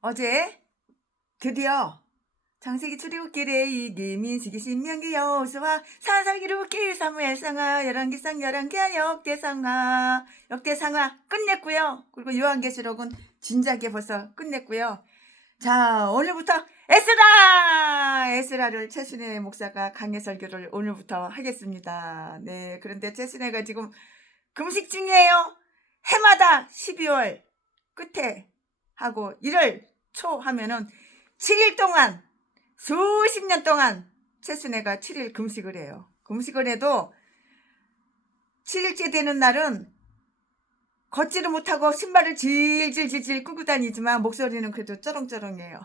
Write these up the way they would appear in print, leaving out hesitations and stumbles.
어제 드디어 창세기 출애굽길에 이기 민수기 신명기 여호수아 사사기록기 사무엘상하 열왕기상 열왕기하 역대상하 끝냈고요. 그리고 요한계시록은 진작에 벌써 끝냈고요. 자, 오늘부터 에스라를 최순애 목사가 강해 설교를 오늘부터 하겠습니다. 네, 그런데 최순애가 지금 금식 중이에요. 해마다 12월 끝에 하고 1월 초 하면은 7일 동안 수십 년 동안 최순애가 7일 금식을 해요. 금식을 해도 7일째 되는 날은 걷지를 못하고 신발을 질질질질 끄고 다니지만 목소리는 그래도 쩌렁쩌렁해요.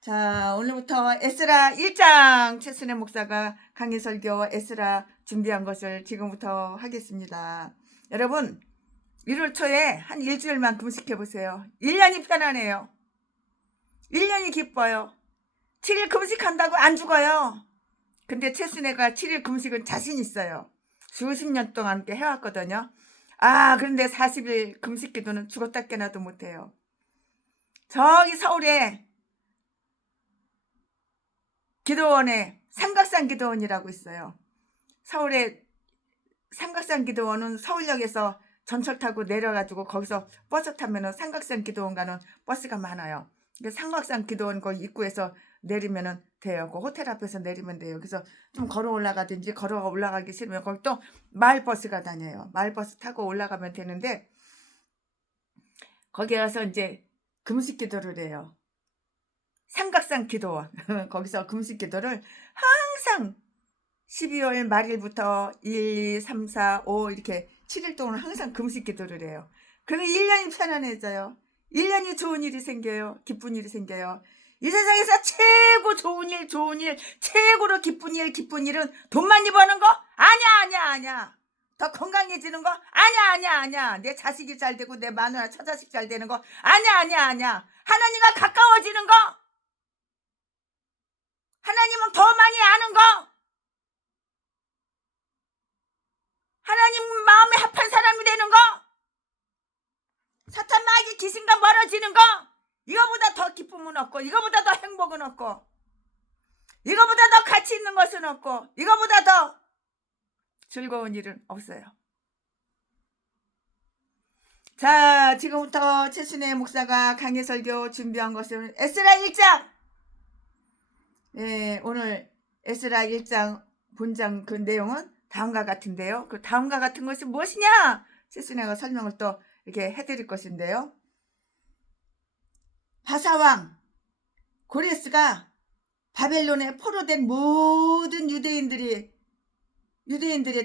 자, 오늘부터 에스라 1장 최순애 목사가 강의 설교 에스라 준비한 것을 지금부터 하겠습니다. 여러분 1월 초에 한 일주일만 금식해보세요. 1년이 편안해요. 1년이 기뻐요. 7일 금식한다고 안 죽어요. 근데 최순애가 7일 금식은 자신 있어요. 수십 년 동안 함께 해왔거든요. 그런데 40일 금식 기도는 죽었다 깨나도 못해요. 저기 서울에 기도원에 삼각산 기도원이라고 있어요. 서울에 삼각산 기도원은 서울역에서 전철 타고 내려가지고 거기서 버스 타면은 삼각산 기도원 가는 버스가 많아요. 삼각산 기도원 거기 입구에서 내리면은 돼요. 그 호텔 앞에서 내리면 돼요. 그래서 좀 걸어 올라가든지 걸어 올라가기 싫으면 거기 또 마을버스가 다녀요. 마을버스 타고 올라가면 되는데 거기 가서 이제 금식 기도를 해요. 삼각산 기도원 거기서 금식 기도를 항상 12월 말일부터 1, 2, 3, 4, 5 이렇게 7일 동안 항상 금식 기도를 해요. 그러면 1년이 편안해져요. 1년이 좋은 일이 생겨요. 기쁜 일이 생겨요. 이 세상에서 최고 좋은 일, 최고로 기쁜 일은 돈 많이 버는 거? 아니야. 더 건강해지는 거? 아니야. 내 자식이 잘 되고 내 마누라 처자식 잘 되는 거? 아니야. 하나님과 가까워지는 거? 하나님은 더 많이 아는 거? 하나님 마음에 합한 사람이 되는 거? 사탄 마귀 귀신과 멀어지는 거? 이거보다 더 기쁨은 없고 이거보다 더 행복은 없고 이거보다 더 가치 있는 것은 없고 이거보다 더 즐거운 일은 없어요. 자, 지금부터 최순애 목사가 강의 설교 준비한 것은 에스라 1장. 오늘 에스라 1장 본장 그 내용은 다음과 같은데요. 그 다음과 같은 것이 무엇이냐? 최순애가 설명을 또 이렇게 해드릴 것인데요. 바사왕 고레스가 바벨론에 포로된 모든 유대인들에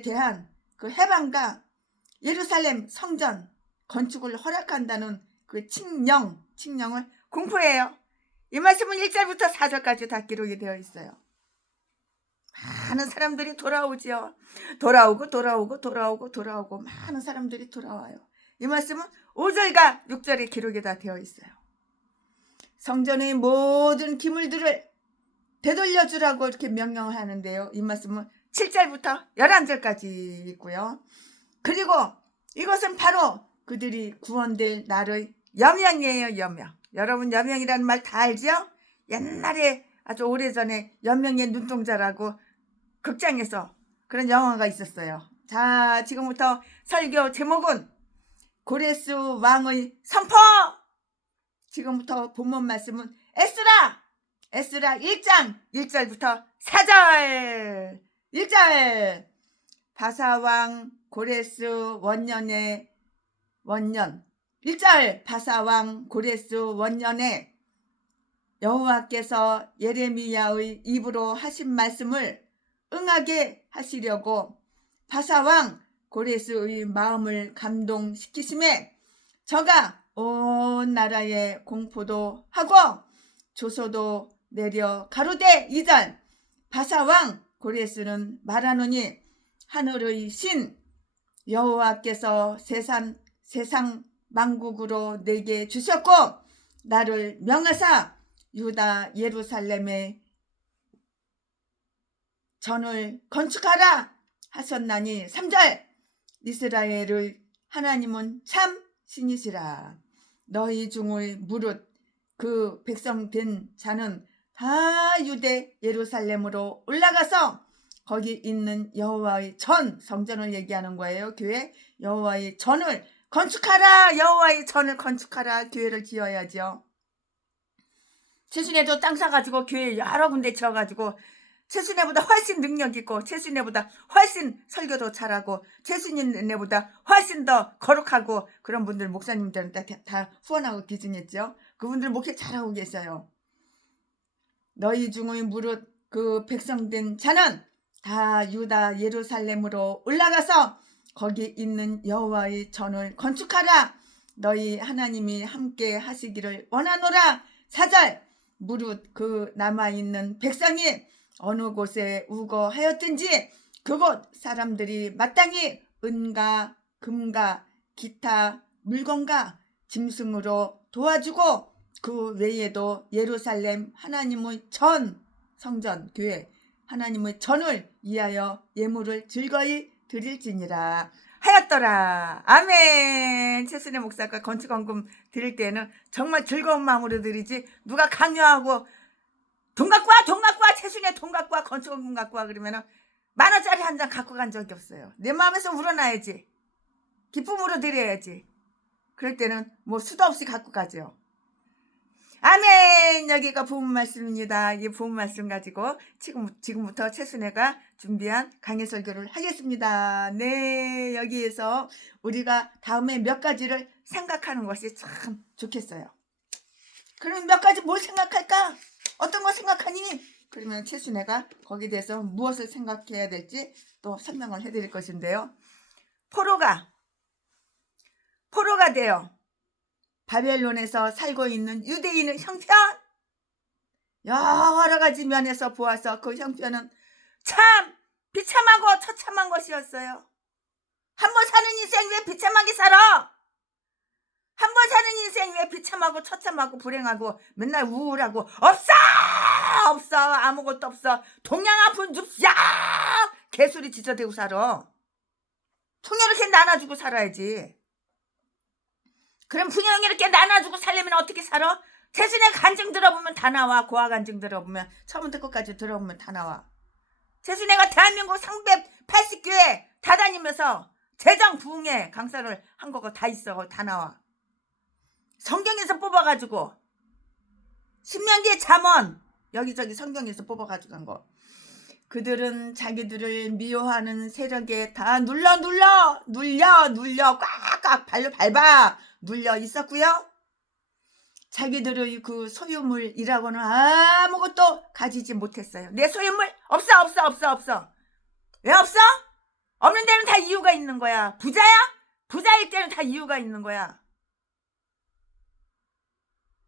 대한 그 해방과 예루살렘 성전 건축을 허락한다는 그 칙령을 공포해요. 이 말씀은 1절부터 4절까지 다 기록이 되어 있어요. 많은 사람들이 돌아오지요. 돌아오고 많은 사람들이 돌아와요. 이 말씀은 5절과 6절에 기록이 다 되어 있어요. 성전의 모든 기물들을 되돌려주라고 이렇게 명령을 하는데요. 이 말씀은 7절부터 11절까지 있고요. 그리고 이것은 바로 그들이 구원될 날의 여명이에요. 여명. 여러분 여명이라는 말 다 알죠? 옛날에 아주 오래전에 여명의 눈동자라고 극장에서 그런 영화가 있었어요. 자, 지금부터 설교 제목은 고레스 왕의 선포. 지금부터 본문 말씀은 에스라 1장 1절부터 4절. 1절 바사왕 고레스 원년 1절 바사왕 고레스 원년에 여호와께서 예레미야의 입으로 하신 말씀을 응하게 하시려고 바사왕 고레스의 마음을 감동시키심에 저가 온 나라에 공포도 하고 조소도 내려 가로되 2절 바사왕 고레스는 말하노니 하늘의 신 여호와께서 세상 만국으로 내게 주셨고 나를 명하사 유다 예루살렘에 전을 건축하라 하셨나니 3절 이스라엘의 하나님은 참 신이시라. 너희 중의 무릇 그 백성 된 자는 다 유대 예루살렘으로 올라가서 거기 있는 여호와의 전, 성전을 얘기하는 거예요. 교회 여호와의 전을 건축하라. 여호와의 전을 건축하라. 교회를 지어야죠. 최순애도 땅 사가지고 교회 여러 군데 지어가지고 최순애보다 훨씬 능력 있고 최순애보다 훨씬 설교도 잘하고 최순애보다 훨씬 더 거룩하고 그런 분들 목사님들은 다 후원하고 기증했죠. 그분들 목회 잘하고 계셔요. 너희 중의 무릇 그 백성된 자는 다 유다 예루살렘으로 올라가서 거기 있는 여호와의 전을 건축하라. 너희 하나님이 함께 하시기를 원하노라. 4절 무릇 그 남아있는 백성이 어느 곳에 우거하였든지 그곳 사람들이 마땅히 은과 금과 기타 물건과 짐승으로 도와주고 그 외에도 예루살렘 하나님의 전 성전 교회 하나님의 전을 위하여 예물을 즐거이 드릴지니라 하였더라. 아멘. 최순애 목사가 건축원금 드릴 때는 정말 즐거운 마음으로 드리지 누가 강요하고 돈 갖고 와, 돈 갖고 와, 최순애 돈 갖고 와, 건축원금 갖고 와 그러면은 10,000원짜리 한 장 갖고 간 적이 없어요. 내 마음에서 우러나야지. 기쁨으로 드려야지. 그럴 때는 뭐 수도 없이 갖고 가죠. 아멘. 여기가 부흥 말씀입니다. 이 부흥 말씀 가지고 지금부터 최순애가 준비한 강해 설교를 하겠습니다. 네, 여기에서 우리가 다음에 몇 가지를 생각하는 것이 참 좋겠어요. 그럼 몇 가지 뭘 생각할까? 어떤 거 생각하니? 그러면 최순애가 거기에 대해서 무엇을 생각해야 될지 또 설명을 해드릴 것인데요. 포로가 돼요. 바벨론에서 살고 있는 유대인의 형편, 여러 가지 면에서 보아서 그 형편은 참 비참하고 처참한 것이었어요. 한 번 사는 인생 왜 비참하게 살아? 한 번 사는 인생 왜 비참하고 처참하고 불행하고 맨날 우울하고 없어 아무것도 없어 동양 아픈 죽야 개소리 지저대고 살아. 풍요롭게 나눠주고 살아야지. 그럼 풍요롭게 나눠주고 살려면 어떻게 살아? 최순애 간증 들어보면 다 나와. 고아 간증 들어보면 처음부터 끝까지 들어보면 다 나와. 최순애가 대한민국 380교회 다 다니면서 재정 부흥회 강사를 한 거가 다 있어. 다 나와. 성경에서 뽑아가지고 신명기 잠언 여기저기 성경에서 뽑아가지고 한 거. 그들은 자기들을 미워하는 세력에 다 눌려 꽉꽉 발로 밟아 눌려 있었고요. 자기들의 그 소유물이라고는 아무것도 가지지 못했어요. 내 소유물 없어. 왜 없어? 없는 데는 다 이유가 있는 거야. 부자야? 부자일 때는 다 이유가 있는 거야.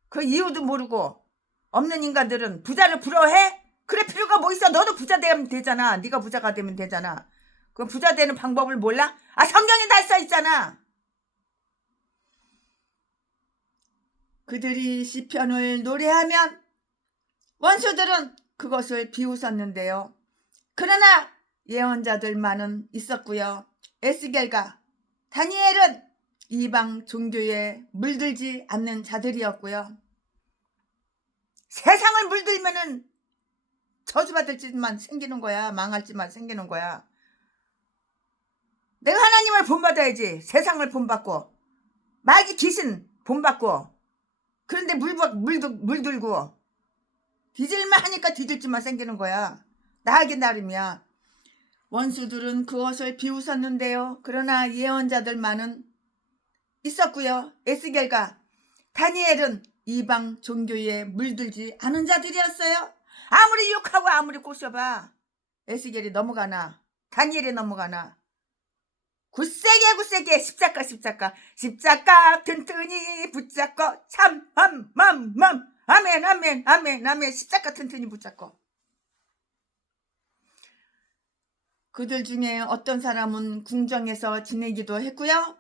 그 이유도 모르고 없는 인간들은 부자를 부러워해? 그래 필요가 뭐 있어? 너도 부자 되면 되잖아. 네가 부자가 되면 되잖아. 그 부자 되는 방법을 몰라? 성경에 다 써 있잖아. 그들이 시편을 노래하면 원수들은 그것을 비웃었는데요. 그러나 예언자들만은 있었고요. 에스겔과 다니엘은 이방 종교에 물들지 않는 자들이었고요. 세상을 물들면은 저주받을 짓만 생기는 거야. 망할 짓만 생기는 거야. 내가 하나님을 본받아야지. 세상을 본받고 마귀 귀신 본받고 그런데 물들고 뒤질만 하니까 뒤질 짓만 생기는 거야. 나에게 나름이야. 원수들은 그것을 비웃었는데요. 그러나 예언자들만은 있었고요. 에스겔과 다니엘은 이방 종교에 물들지 않은 자들이었어요. 아무리 욕하고 아무리 꼬셔봐 에스겔이 넘어가나 다니엘이 넘어가나 굳세게 십자가 튼튼히 붙잡고 아멘 십자가 튼튼히 붙잡고. 그들 중에 어떤 사람은 궁정에서 지내기도 했고요.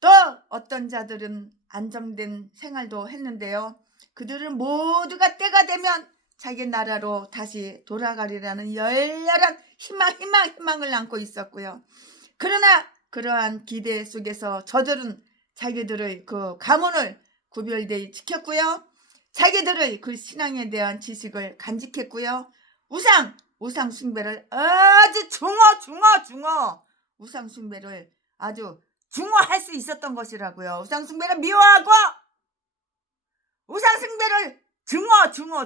또 어떤 자들은 안정된 생활도 했는데요. 그들은 모두가 때가 되면 자기 나라로 다시 돌아가리라는 열렬한 희망을 안고 있었고요. 그러나 그러한 기대 속에서 저들은 자기들의 그 가문을 구별되이 지켰고요. 자기들의 그 신앙에 대한 지식을 간직했고요. 우상 숭배를 아주 우상 숭배를 아주 중화할 수 있었던 것이라고요. 우상 숭배를 미워하고 우상 숭배를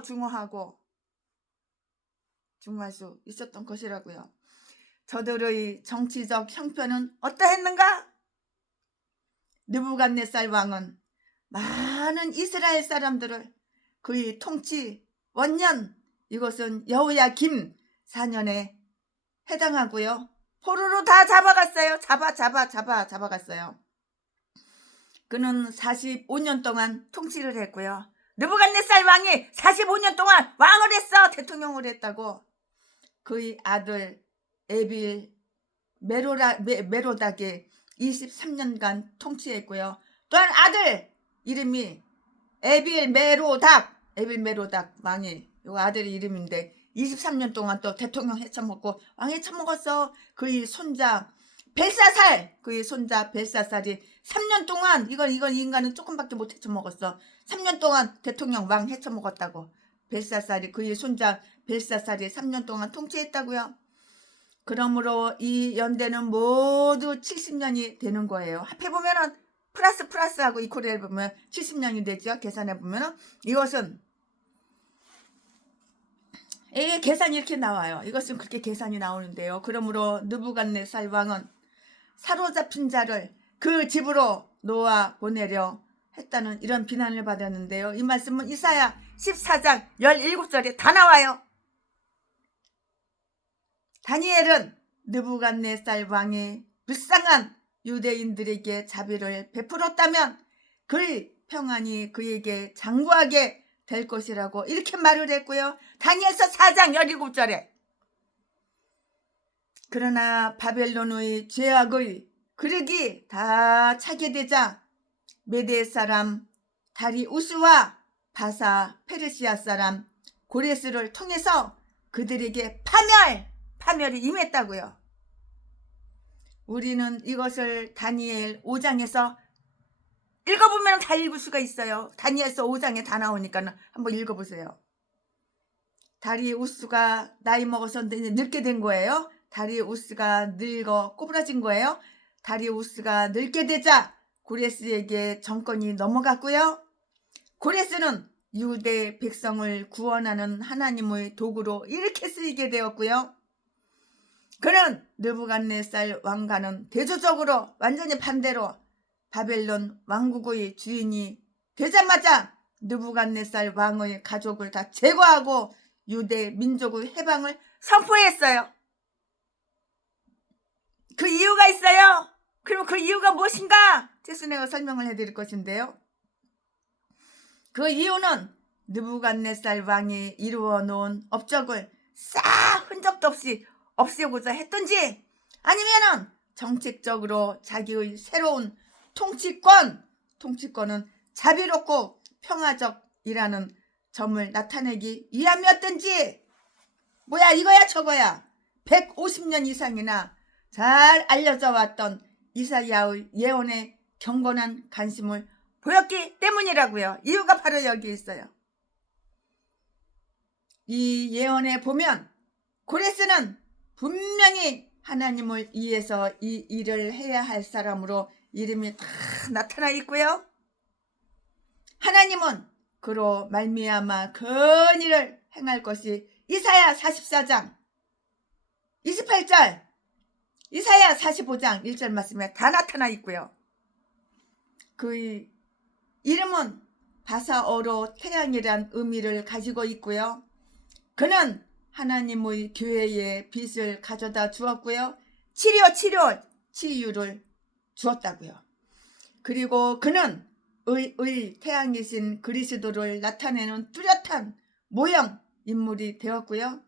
중화하고 중화할 수 있었던 것이라고요. 저들의 정치적 형편은 어떠했는가? 느부갓네살 왕은 많은 이스라엘 사람들을 그의 통치 원년, 이것은 여호야김 4년에 해당하고요. 포로로 다 잡아갔어요. 잡아갔어요. 그는 45년 동안 통치를 했고요. 느부갓네살 왕이 45년 동안 왕을 했어. 대통령을 했다고. 그의 아들 에빌 메로닥이 23년간 통치했고요. 또한 아들 이름이 에빌 메로닥 왕이 이 아들의 이름인데 23년 동안 또 대통령 해쳐먹고 왕 해쳐먹었어. 그의 손자 벨사살이 3년 동안 이건 인간은 조금밖에 못 해쳐먹었어. 3년 동안 대통령 왕 해쳐먹었다고. 그의 손자 벨사살이 3년 동안 통치했다고요. 그러므로 이 연대는 모두 70년이 되는 거예요. 합해보면은 플러스하고 이코를 보면 70년이 되죠. 계산해보면은 이것은 계산이 이렇게 나와요. 이것은 그렇게 계산이 나오는데요. 그러므로 느부갓네살 왕은 사로잡힌 자를 그 집으로 놓아 보내려 했다는 이런 비난을 받았는데요. 이 말씀은 이사야 14장 17절에 다 나와요. 다니엘은 느부갓네살 왕이 불쌍한 유대인들에게 자비를 베풀었다면 그의 평안이 그에게 장구하게 될 것이라고 이렇게 말을 했고요. 다니엘서 4장 17절에 그러나 바벨론의 죄악의 그릇이 다 차게 되자 메대 사람 다리우스와 바사 페르시아 사람 고레스를 통해서 그들에게 파멸이 임했다고요. 우리는 이것을 다니엘 5장에서 읽어보면 다 읽을 수가 있어요. 다니엘서 5장에 다 나오니까 한번 읽어보세요. 다리우스가 나이 먹어서 늙게 된 거예요. 다리우스가 늙어 꼬부라진 거예요. 다리우스가 늙게 되자 고레스에게 정권이 넘어갔고요. 고레스는 유대 백성을 구원하는 하나님의 도구로 이렇게 쓰이게 되었고요. 그는 느부갓네살 왕과는 대조적으로 완전히 반대로 바벨론 왕국의 주인이 되자마자 느부갓네살 왕의 가족을 다 제거하고 유대 민족의 해방을 선포했어요. 그 이유가 있어요. 그럼 그 이유가 무엇인가? 제수네가 설명을 해드릴 것인데요. 그 이유는 느부갓네살 왕이 이루어 놓은 업적을 싹 흔적도 없이 없애고자 했던지 아니면은 정책적으로 자기의 새로운 통치권은 자비롭고 평화적이라는 점을 나타내기 위함이었던지 뭐야 이거야 저거야 150년 이상이나 잘 알려져 왔던 이사야의 예언에 경건한 관심을 보였기 때문이라고요. 이유가 바로 여기 있어요. 이 예언에 보면 고레스는 분명히 하나님을 위해서 이 일을 해야 할 사람으로 이름이 다 나타나 있고요. 하나님은 그로 말미암아 근일을 행할 것이 이사야 44장 28절 이사야 45장 1절 말씀에 다 나타나 있고요. 그의 이름은 바사어로 태양이란 의미를 가지고 있고요. 그는 하나님의 교회에 빛을 가져다 주었고요. 치유를 주었다고요. 그리고 그는 의 태양이신 그리스도를 나타내는 뚜렷한 모형 인물이 되었고요.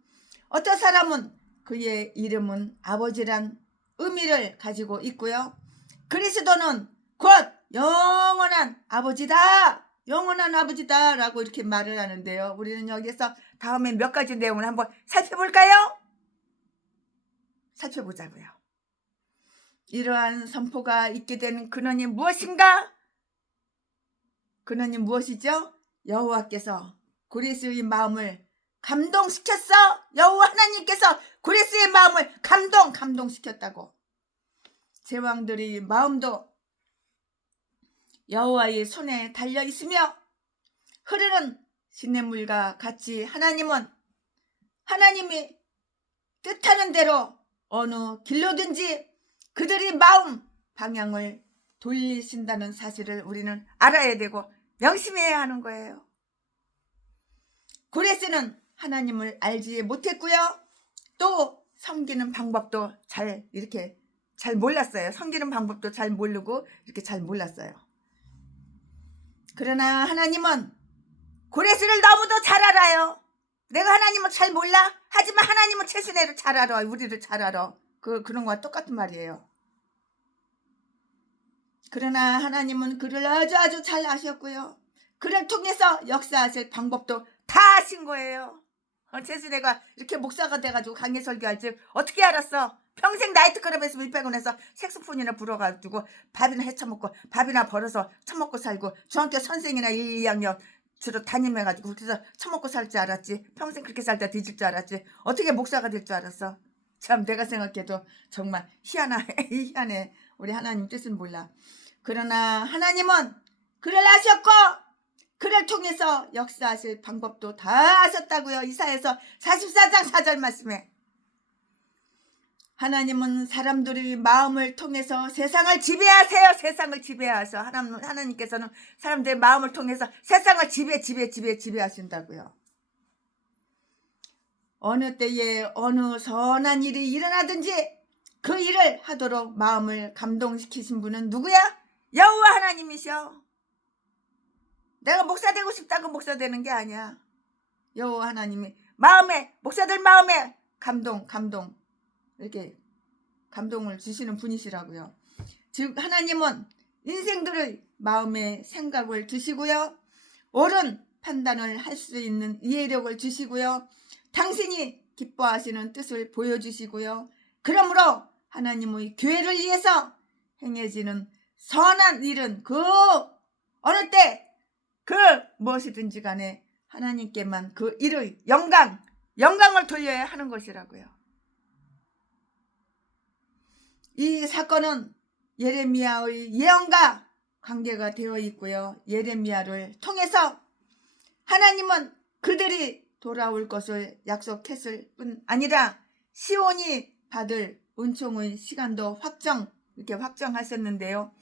어떤 사람은 그의 이름은 아버지란 의미를 가지고 있고요. 그리스도는 곧 영원한 아버지다라고 이렇게 말을 하는데요. 우리는 여기서 다음에 몇 가지 내용을 한번 살펴볼까요? 살펴보자고요. 이러한 선포가 있게 된 근원이 무엇인가? 근원이 무엇이죠? 여호와께서 고레스의 마음을 감동시켰어. 여호와 하나님께서 고레스의 마음을 감동시켰다고. 제왕들의 마음도 여호와의 손에 달려 있으며 흐르는 시냇물과 같이 하나님이 뜻하는 대로 어느 길로든지 그들의 마음 방향을 돌리신다는 사실을 우리는 알아야 되고 명심해야 하는 거예요. 고레스는 하나님을 알지 못했고요. 또 섬기는 방법도 잘 몰랐어요. 섬기는 방법도 잘 모르고 이렇게 잘 몰랐어요. 그러나 하나님은 고레스를 너무도 잘 알아요. 내가 하나님을 잘 몰라? 하지만 하나님은 최순애를 잘 알아. 우리를 잘 알아. 그런 거와 똑같은 말이에요. 그러나 하나님은 그를 아주 잘 아셨고요. 그를 통해서 역사하실 방법도 다 아신 거예요. 최순애가 이렇게 목사가 돼가지고 강해 설교할 줄 어떻게 알았어? 평생 나이트클럽에서 밀배곤해서 색소폰이나 불어가지고 밥이나 해쳐먹고 밥이나 벌어서 처먹고 살고 중학교 선생이나 1, 2학년 주로 담임해가지고 그래서 처먹고 살 줄 알았지. 평생 그렇게 살다 뒤질 줄 알았지. 어떻게 목사가 될 줄 알았어? 참 내가 생각해도 정말 희한해. 우리 하나님 뜻은 몰라. 그러나 하나님은 그를 아셨고 그를 통해서 역사하실 방법도 다 아셨다고요. 이사야서 44장 4절 말씀에 하나님은 사람들의 마음을 통해서 세상을 지배하세요. 세상을 지배하셔. 하나님께서는 사람들의 마음을 통해서 세상을 지배하신다고요. 어느 때에 어느 선한 일이 일어나든지 그 일을 하도록 마음을 감동시키신 분은 누구야? 여호와 하나님이셔. 내가 목사 되고 싶다고 목사 되는 게 아니야. 여호와 하나님이 목사들 마음에 감동 이렇게 감동을 주시는 분이시라고요. 즉 하나님은 인생들의 마음에 생각을 주시고요. 옳은 판단을 할 수 있는 이해력을 주시고요. 당신이 기뻐하시는 뜻을 보여주시고요. 그러므로 하나님의 교회를 위해서 행해지는 선한 일은 그 어느 때 그 무엇이든지 간에 하나님께만 그 일의 영광을 돌려야 하는 것이라고요. 이 사건은 예레미야의 예언과 관계가 되어 있고요. 예레미야를 통해서 하나님은 그들이 돌아올 것을 약속했을 뿐 아니라 시온이 받을 은총의 시간도 이렇게 확정하셨는데요.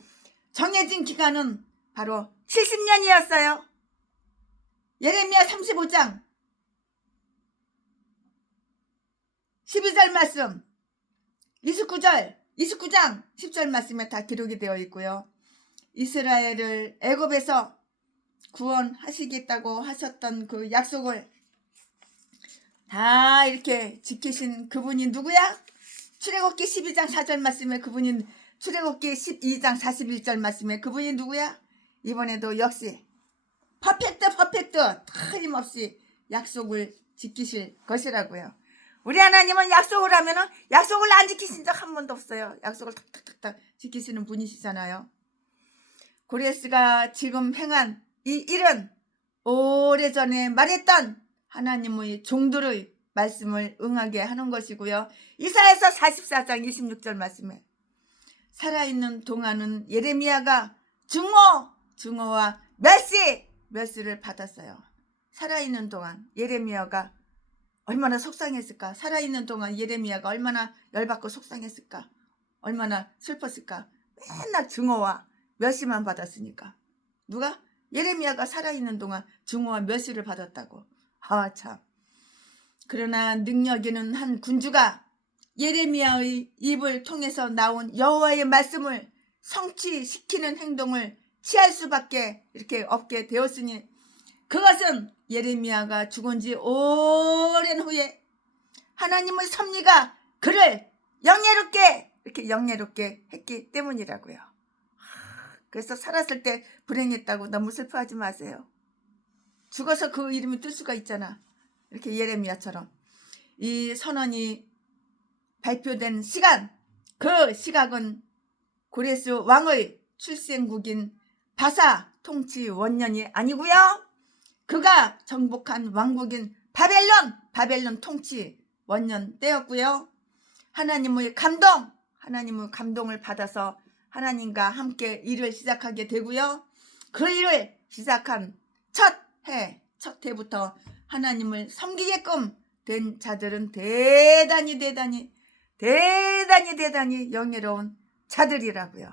정해진 기간은 바로 70년이었어요. 예레미야 35장 12절 말씀 29장 10절 말씀에 다 기록이 되어 있고요. 이스라엘을 애굽에서 구원하시겠다고 하셨던 그 약속을 다 이렇게 지키신 그분이 누구야? 출애굽기 12장 4절 말씀에 그분이 출애굽기 12장 41절 말씀에 그분이 누구야? 이번에도 역시 퍼펙트 틀림없이 약속을 지키실 것이라고요. 우리 하나님은 약속을 하면은 약속을 안 지키신 적 한 번도 없어요. 약속을 탁탁탁탁 지키시는 분이시잖아요. 고레스가 지금 행한 이 일은 오래전에 말했던 하나님의 종들의 말씀을 응하게 하는 것이고요. 이사야서 44장 26절 말씀에 살아있는 동안은 예레미야가 증오와 멸시를 받았어요. 살아있는 동안 예레미야가 얼마나 속상했을까? 살아있는 동안 예레미야가 얼마나 열받고 속상했을까? 얼마나 슬펐을까? 맨날 증오와 멸시만 받았으니까. 누가? 예레미야가 살아있는 동안 증오와 멸시를 받았다고. 참. 그러나 능력 있는 한 군주가 예레미야의 입을 통해서 나온 여호와의 말씀을 성취시키는 행동을 취할 수밖에 이렇게 없게 되었으니 그것은 예레미야가 죽은 지 오랜 후에 하나님의 섭리가 그를 영예롭게 했기 때문이라고요. 그래서 살았을 때 불행했다고 너무 슬퍼하지 마세요. 죽어서 그 이름이 뜰 수가 있잖아. 이렇게 예레미야처럼. 이 선언이 발표된 시간, 그 시각은 고레스 왕의 출생국인 바사 통치 원년이 아니고요. 그가 정복한 왕국인 바벨론 통치 원년 때였고요. 하나님의 감동을 받아서 하나님과 함께 일을 시작하게 되고요. 그 일을 시작한 첫 해부터 하나님을 섬기게끔 된 자들은 대단히 영예로운 자들이라고요.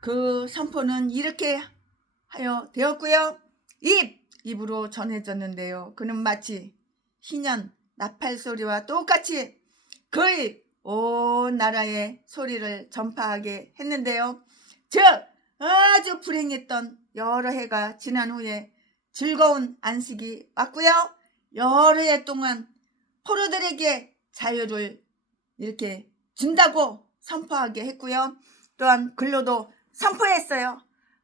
그 선포는 이렇게 하여 되었고요. 입으로 전해졌는데요. 그는 마치 희년 나팔 소리와 똑같이 거의 온 나라의 소리를 전파하게 했는데요. 즉 아주 불행했던 여러 해가 지난 후에 즐거운 안식이 왔고요. 여러 해 동안 포로들에게 자유를 이렇게 준다고 선포하게 했고요. 또한 글로도 선포했어요.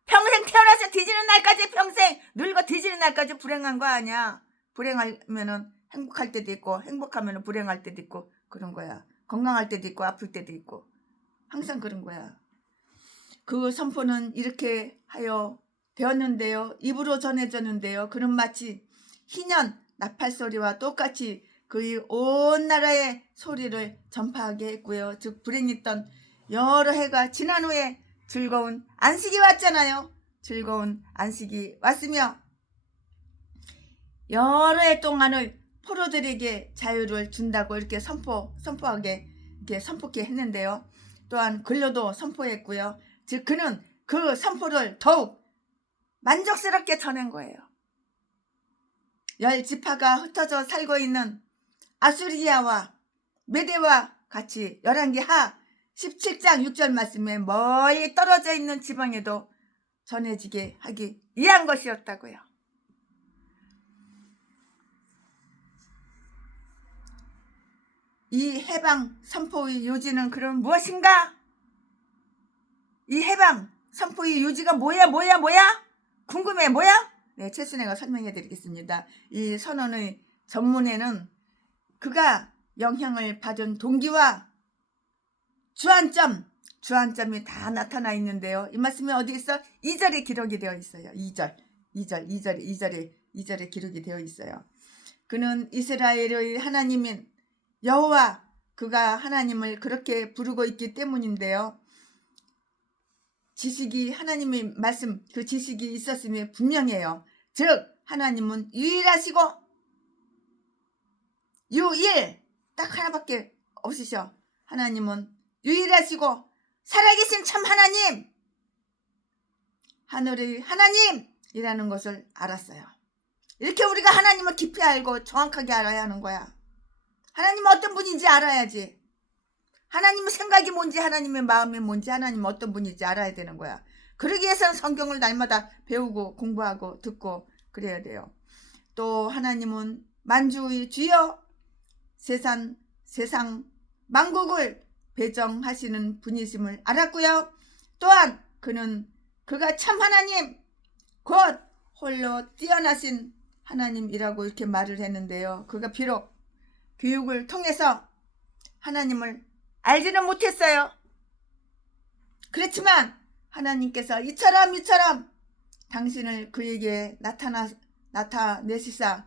평생 태어나서 뒤지는 날까지, 평생 늙어 뒤지는 날까지 불행한 거 아니야. 불행하면은 행복할 때도 있고, 행복하면은 불행할 때도 있고, 그런 거야. 건강할 때도 있고, 아플 때도 있고, 항상 그런 거야. 그 선포는 이렇게 하여 되었는데요. 입으로 전해졌는데요. 그는 마치 희년 나팔 소리와 똑같이 그의 온 나라의 소리를 전파하게 했고요. 즉 불행했던 여러 해가 지난 후에 즐거운 안식이 왔잖아요. 즐거운 안식이 왔으며 여러 해 동안을 포로들에게 자유를 준다고 이렇게 선포하게 했는데요. 또한 글로도 선포했고요. 즉 그는 그 선포를 더욱 만족스럽게 전한 거예요. 10지파가 흩어져 살고 있는 아수리아와 메대와 같이 열왕기 하 17장 6절 말씀에 멀리 떨어져 있는 지방에도 전해지게 하기 위한 것이었다고요. 이 해방 선포의 요지는 그럼 무엇인가? 이 해방 선포의 요지가 뭐야? 궁금해, 뭐야? 네, 최순애가 설명해 드리겠습니다. 이 선언의 전문에는 그가 영향을 받은 동기와 주안점이 다 나타나 있는데요. 이 말씀이 어디 있어? 2절에 기록이 되어 있어요. 2절에 기록이 되어 있어요. 그는 이스라엘의 하나님인 여호와, 그가 하나님을 그렇게 부르고 있기 때문인데요. 지식이, 하나님의 말씀, 그 지식이 있었음이 분명해요. 즉 하나님은 유일하시고 유일, 딱 하나밖에 없으셔. 하나님은 유일하시고 살아계신 참 하나님, 하늘의 하나님이라는 것을 알았어요. 이렇게 우리가 하나님을 깊이 알고 정확하게 알아야 하는 거야. 하나님은 어떤 분인지 알아야지. 하나님의 생각이 뭔지, 하나님의 마음이 뭔지, 하나님은 어떤 분인지 알아야 되는 거야. 그러기 위해서는 성경을 날마다 배우고 공부하고 듣고 그래야 돼요. 또 하나님은 만주의 주여, 세상 만국을 배정하시는 분이심을 알았고요. 또한 그가 참 하나님, 곧 홀로 뛰어나신 하나님이라고 이렇게 말을 했는데요. 그가 비록 교육을 통해서 하나님을 알지는 못했어요. 그렇지만 하나님께서 이처럼 당신을 그에게 나타내시사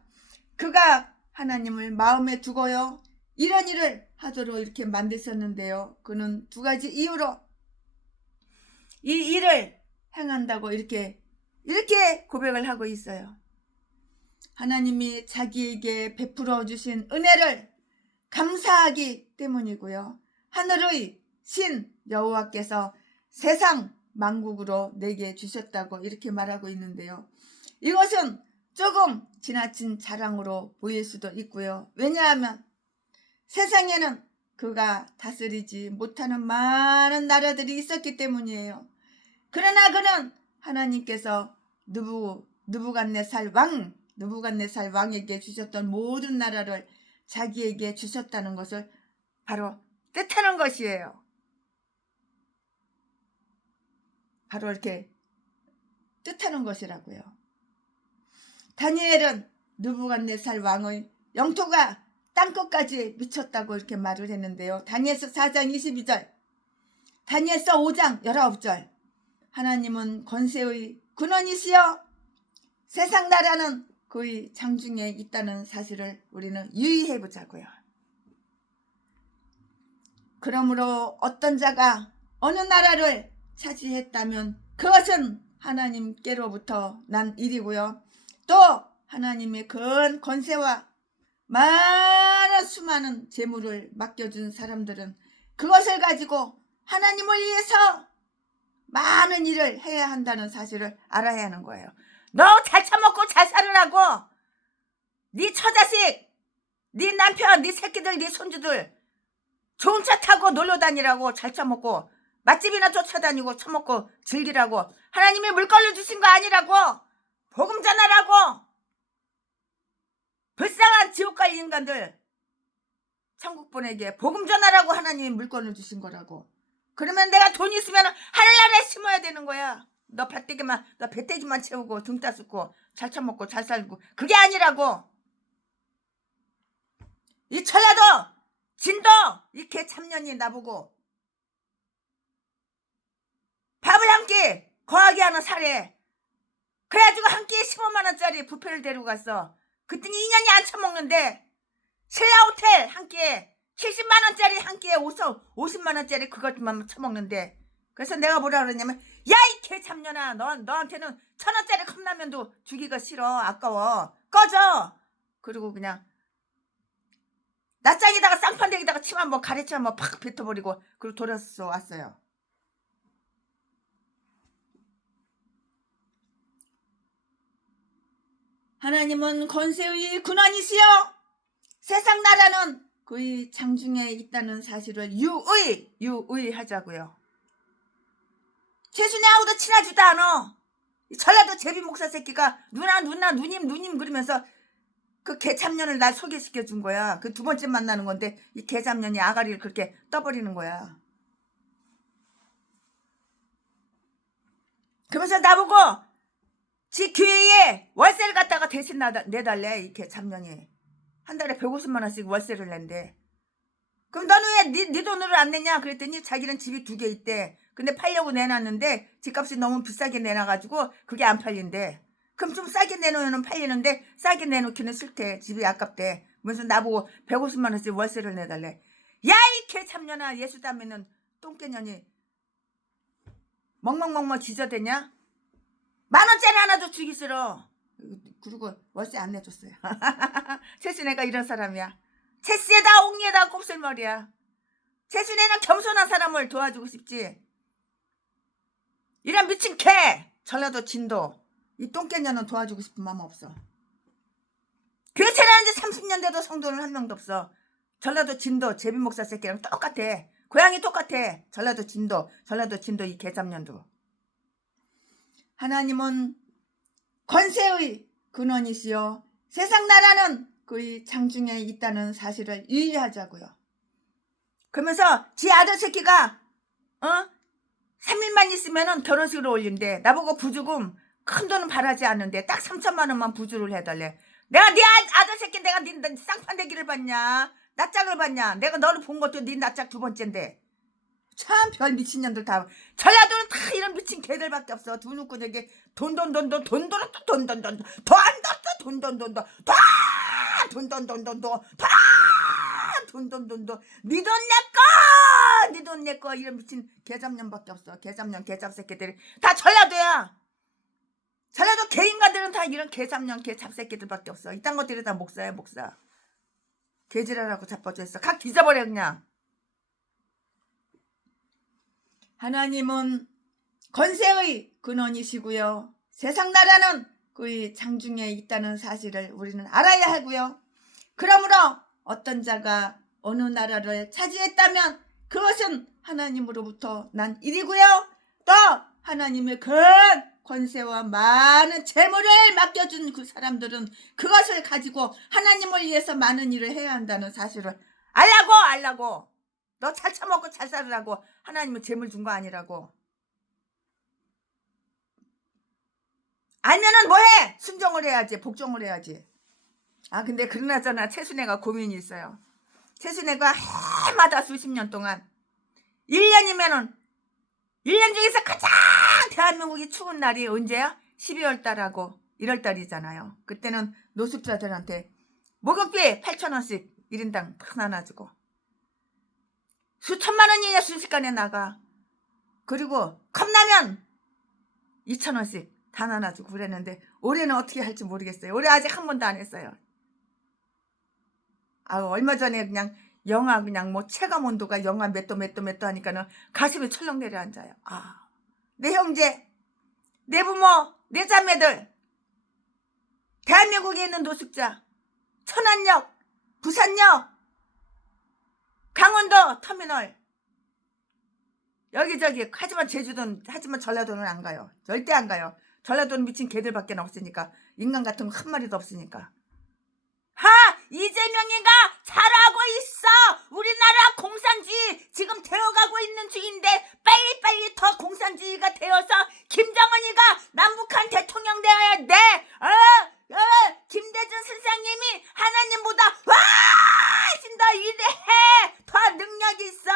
그가 하나님을 마음에 두고요, 이런 일을 하도록 이렇게 만드셨는데요. 그는 두 가지 이유로 이 일을 행한다고 이렇게 고백을 하고 있어요. 하나님이 자기에게 베풀어 주신 은혜를 감사하기 때문이고요. 하늘의 신 여호와께서 세상 만국으로 내게 주셨다고 이렇게 말하고 있는데요. 이것은 조금 지나친 자랑으로 보일 수도 있고요. 왜냐하면 세상에는 그가 다스리지 못하는 많은 나라들이 있었기 때문이에요. 그러나 그는 하나님께서 느부갓네살 왕에게 주셨던 모든 나라를 자기에게 주셨다는 것을 바로 뜻하는 것이에요. 바로 이렇게 뜻하는 것이라고요. 다니엘은 느부갓네살 왕의 영토가 땅끝까지 미쳤다고 이렇게 말을 했는데요. 다니엘서 4장 22절, 다니엘서 5장 19절, 하나님은 권세의 근원이시여 세상 나라는 그의 장중에 있다는 사실을 우리는 유의해 보자고요. 그러므로 어떤 자가 어느 나라를 차지했다면 그것은 하나님께로부터 난 일이고요. 또 하나님의 큰 권세와 많은 수많은 재물을 맡겨준 사람들은 그것을 가지고 하나님을 위해서 많은 일을 해야 한다는 사실을 알아야 하는 거예요. 너 잘 처먹고 잘 살으라고 네 처자식, 네 남편, 네 새끼들, 네 손주들 좋은 차 타고 놀러 다니라고 잘 처먹고 맛집이나 쫓아다니고 처먹고 즐기라고 하나님이 물걸로 주신 거 아니라고 복음 전하라고 불쌍한 지옥 갈 인간들 천국 보내게 복음 전하라고 하나님이 물건을 주신 거라고. 그러면 내가 돈 있으면 하늘나라에 심어야 되는 거야. 너 배때기만 채우고 등 따숩고 잘 처먹고 잘 살고 그게 아니라고. 이 전라도 진도 이 개참년이 나보고 밥을 한 끼 거하게 하는 사례 그래가지고 한 끼에 15만 원짜리 뷔페를 데리고 갔어. 그랬더니 2년이 안 처먹는데 신라호텔 한 끼에 70만 원짜리 한 끼에 50만 원짜리 그것만 처먹는데. 그래서 내가 뭐라 그러냐면 야 이 개참년아 너한테는 1,000원짜리 컵라면도 주기가 싫어. 아까워. 꺼져. 그리고 그냥 낯짝에다가 쌍판대기다가 침 한번 가래치 한번 팍 뱉어버리고 그리고 돌아서 왔어요. 하나님은 권세의 근원이시여 세상 나라는 그의 장중에 있다는 사실을 유의하자고요. 최순애하고도 친하지도 않아. 전라도 제비 목사 새끼가 누나 누님 그러면서 그 개참년을 날 소개시켜 준 거야. 그 두 번째 만나는 건데 이 개참년이 아가리를 그렇게 떠버리는 거야. 그러면서 나보고 지 교회에 월세를 갖다가 대신 내달래. 이 개참년이 한 달에 150만 원씩 월세를 낸대. 그럼 너는 왜 네 돈으로 안 내냐 그랬더니 자기는 집이 2개 있대. 근데 팔려고 내놨는데 집값이 너무 비싸게 내놔가지고 그게 안 팔린대. 그럼 좀 싸게 내놓으면 팔리는데 싸게 내놓기는 싫대. 집이 아깝대. 그래서 나보고 150만 원씩 월세를 내달래. 야 이 개참년아 예수 닮는 똥개년이 멍멍멍멍 지저대냐? 10,000원짜리 하나도 주기 싫어. 그리고 월세 안 내줬어요. 최순애가 이런 사람이야. 채씨에다 옥리에다 곱슬머리야. 최순애는 겸손한 사람을 도와주고 싶지. 이런 미친 개 전라도 진도 이 똥개년은 도와주고 싶은 마음 없어. 교회 차려는 지 30년 돼도 성도는 한 명도 없어. 전라도 진도 제비 목사 새끼랑 똑같아. 고향이 똑같아. 전라도 진도 이 개잡년도. 하나님은 권세의 근원이시여 세상 나라는 그의 장중에 있다는 사실을 유의하자고요. 그러면서 지 아들 새끼가 3일만 있으면 결혼식을 올린대. 나보고 부주금 큰 돈은 바라지 않는데 딱 3천만 원만 부주를 해달래. 내가 네 아들 새끼 내가 네 쌍판대기를 봤냐 낯짝을 봤냐. 내가 너를 본 것도 네 낯짝 2번째인데. 참 별 미친년들 다 전라도는 다 이런 미친 개들밖에 없어. 두 눕고 저기 돈돈돈돈 니 돈 내꺼 이런 미친 개잡년밖에 없어. 개잡년 개잡새끼들이 다 전라도야. 전라도 개인가들은 다 이런 개잡년 개잡새끼들밖에 없어. 이딴 것들이 다 목사야 목사. 개지랄하고 자빠져 있어. 각 뒤져버려 그냥. 하나님은 권세의 근원이시고요. 세상 나라는 그의 장중에 있다는 사실을 우리는 알아야 하고요. 그러므로 어떤 자가 어느 나라를 차지했다면 그것은 하나님으로부터 난 일이고요. 또 하나님의 큰 권세와 많은 재물을 맡겨준 그 사람들은 그것을 가지고 하나님을 위해서 많은 일을 해야 한다는 사실을 알라고. 너 잘 처먹고 잘 살으라고 하나님은 재물 준 거 아니라고. 알면은 뭐해? 순종을 해야지. 복종을 해야지. 근데 그러나저나 최순애가 고민이 있어요. 최순애가 해마다 수십 년 동안 1년 중에서 가장 대한민국이 추운 날이 언제야? 12월 달하고 1월달이잖아요. 그때는 노숙자들한테 목욕비 8,000원씩 1인당 팍 나눠주고 수천만 원이냐 순식간에 나가. 그리고 컵라면 2,000원씩 다 나눠주고 그랬는데 올해는 어떻게 할지 모르겠어요. 올해 아직 한 번도 안 했어요. 얼마 전에 그냥 영하 그냥 뭐 체감 온도가 영하 몇 도 하니까는 가슴이 철렁 내려앉아요. 내 형제, 내 부모, 내 자매들, 대한민국에 있는 노숙자, 천안역, 부산역, 강원도 터미널, 여기저기. 하지만 제주도는, 하지만 전라도는 안 가요. 절대 안 가요. 전라도는 미친 개들밖에 없으니까. 인간 같은 거 한 마리도 없으니까. 이재명이가 잘하고 있어. 우리나라 공산주의 지금 되어가고 있는 중인데 빨리빨리 더 공산주의가 되어서 김정은이가 남북한 대통령 되어야 돼. 김대중 선생님이 하나님보다 와신다 이래해. 더 능력이 있어.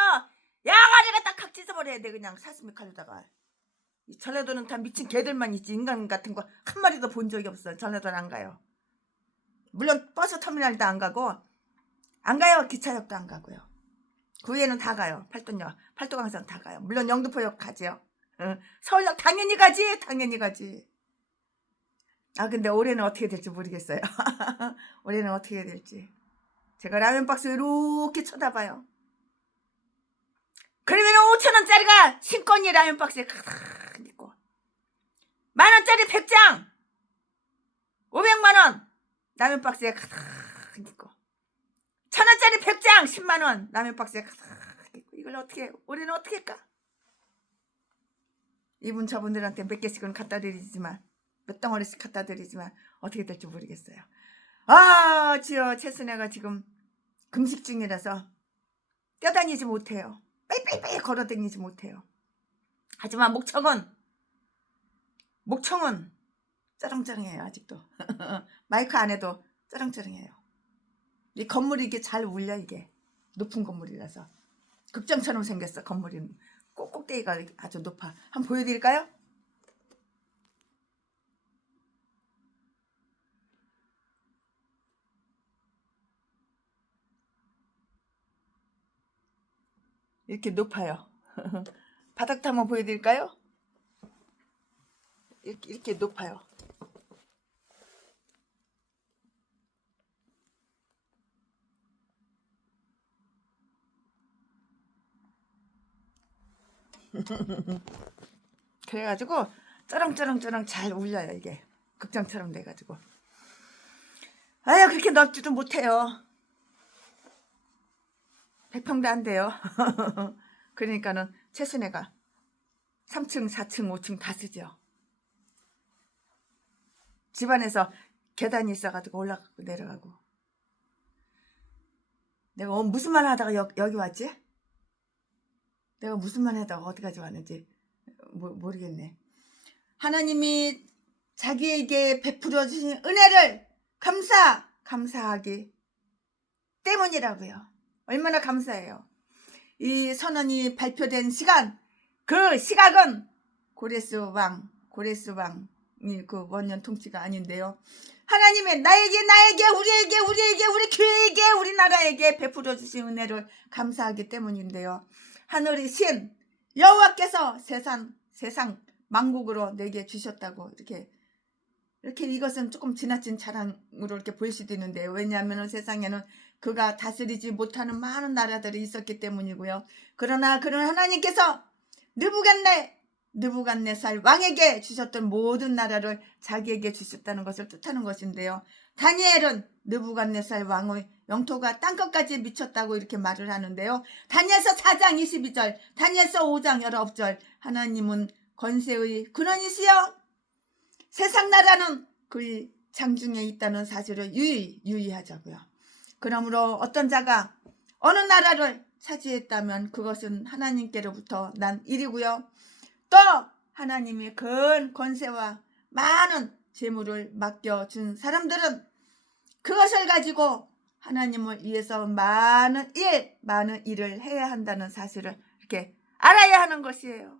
야가리가 딱 각 찢어버려야 돼. 그냥 사슴이 칼로다가. 이 전라도는 다 미친 개들만 있지. 인간 같은 거 한 마리도 본 적이 없어. 전라도는 안 가요. 물론 버스 터미널도 안 가고 안 가요. 기차역도 안 가고요. 그 위에는 다 가요. 팔도역, 팔도강산 다 가요. 물론 영등포역 가지요. 서울역 당연히 가지. 당연히 가지. 근데 올해는 어떻게 될지 모르겠어요. 올해는 어떻게 될지. 제가 라면 박스 이렇게 쳐다봐요. 그러면 5,000원짜리가 신권이 라면 박스에 가득 있고 10,000원짜리 100장 500만원 라면 박스에 가득 있고 1,000원짜리 100장 10만원 라면 박스에 가득 있고 이걸 어떻게 올해는 어떻게 할까? 이분 저분들한테 몇 개씩은 갖다 드리지만 몇 덩어리씩 갖다 드리지만 어떻게 될지 모르겠어요. 지어 채순애가 지금 금식 중이라서 뛰어다니지 못해요. 빨리빨리 걸어다니지 못해요. 하지만 목청은 쩌렁쩌렁해요. 아직도. 마이크 안에도 쩌렁쩌렁해요. 이 건물이 이게 잘 울려. 이게 높은 건물이라서 극장처럼 생겼어. 건물이 꼭대기가 아주 높아. 한번 보여드릴까요? 이렇게 높아요. 바닥도 한번 보여드릴까요? 이렇게 높아요. 그래가지고 쩌렁쩌렁 잘 울려요. 이게 극장처럼 돼가지고 그렇게 넓지도 못해요. 100평도 안 돼요. 그러니까는 채순애가 3층 4층 5층 다 쓰죠. 집안에서 계단이 있어가지고 올라가고 내려가고. 내가 무슨 말 하다가 여기 왔지? 내가 무슨 말 하다가 어디까지 왔는지 모르겠네. 하나님이 자기에게 베풀어 주신 은혜를 감사하기 때문이라고요. 얼마나 감사해요. 이 선언이 발표된 시간, 그 시각은 고레스 왕이 그 원년 통치가 아닌데요. 하나님의 나에게 우리에게 우리 교회에게 우리나라에게 베풀어 주신 은혜를 감사하기 때문인데요. 하늘의 신 여호와께서 세상 만국으로 내게 주셨다고 이렇게 이것은 조금 지나친 자랑으로 이렇게 보일 수도 있는데요. 왜냐하면 세상에는 그가 다스리지 못하는 많은 나라들이 있었기 때문이고요. 그러나 하나님께서 느부갓네살 왕에게 주셨던 모든 나라를 자기에게 주셨다는 것을 뜻하는 것인데요. 다니엘은 느부갓네살 왕의 영토가 땅끝까지 미쳤다고 이렇게 말을 하는데요. 다니엘서 4장 22절, 다니엘서 5장 19절, 하나님은 권세의 근원이시여 세상 나라는 그의 장중에 있다는 사실을 유의하자고요. 그러므로 어떤 자가 어느 나라를 차지했다면 그것은 하나님께로부터 난 일이고요. 또 하나님의 큰 권세와 많은 재물을 맡겨준 사람들은 그것을 가지고 하나님을 위해서 많은 일을 해야 한다는 사실을 이렇게 알아야 하는 것이에요.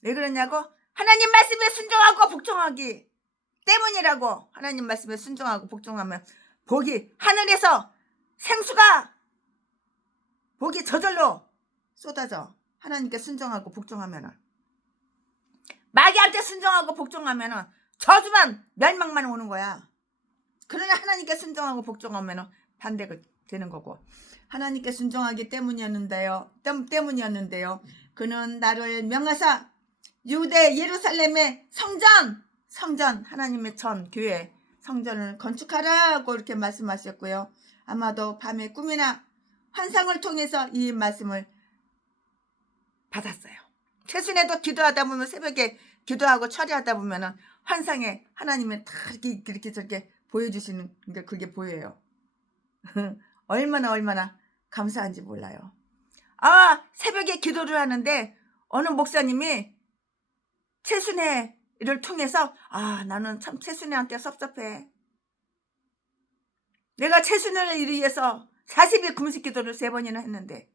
왜 그러냐고? 하나님 말씀에 순종하고 복종하기 때문이라고. 하나님 말씀에 순종하고 복종하면 복이 하늘에서 생수가 복이 저절로 쏟아져. 하나님께 순종하고 복종하면은. 마귀한테 순종하고 복종하면은 저주만 멸망만 오는 거야. 그러나 하나님께 순종하고 복종하면은 반대가 되는 거고. 하나님께 순종하기 때문이었는데요. 그는 나를 명하사 유대 예루살렘의 성전 하나님의 전 교회 성전을 건축하라고 이렇게 말씀하셨고요. 아마도 밤의 꿈이나 환상을 통해서 이 말씀을 받았어요. 최순애도 기도하다 보면 새벽에 기도하고 처리하다 보면은 환상에 하나님이 다 이렇게 저렇게 보여주시는 게 그게 보여요. 얼마나 감사한지 몰라요. 새벽에 기도를 하는데 어느 목사님이 최순애를 통해서 나는 참 최순애한테 섭섭해. 내가 최순애를 위해서 40일 금식 기도를 3번이나 했는데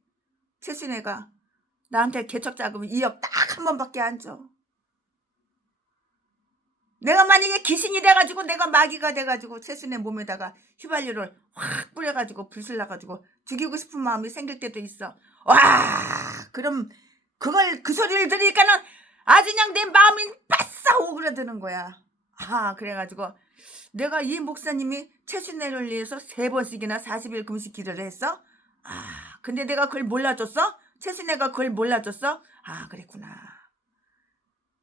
최순애가 나한테 개척 자금 2억 딱 한 번밖에 안 줘. 내가 만약에 귀신이 돼가지고 내가 마귀가 돼가지고 최순애 몸에다가 휘발유를 확 뿌려가지고 불술 나가지고 죽이고 싶은 마음이 생길 때도 있어. 그럼 그 소리를 들으니까는 아주 그냥 내 마음이 바싹 오그라드는 거야. 그래가지고 내가 이 목사님이 최순애를 위해서 3번씩이나 40일 금식 기도를 했어? 근데 내가 그걸 몰라줬어? 최순애가 그걸 몰라줬어? 그랬구나.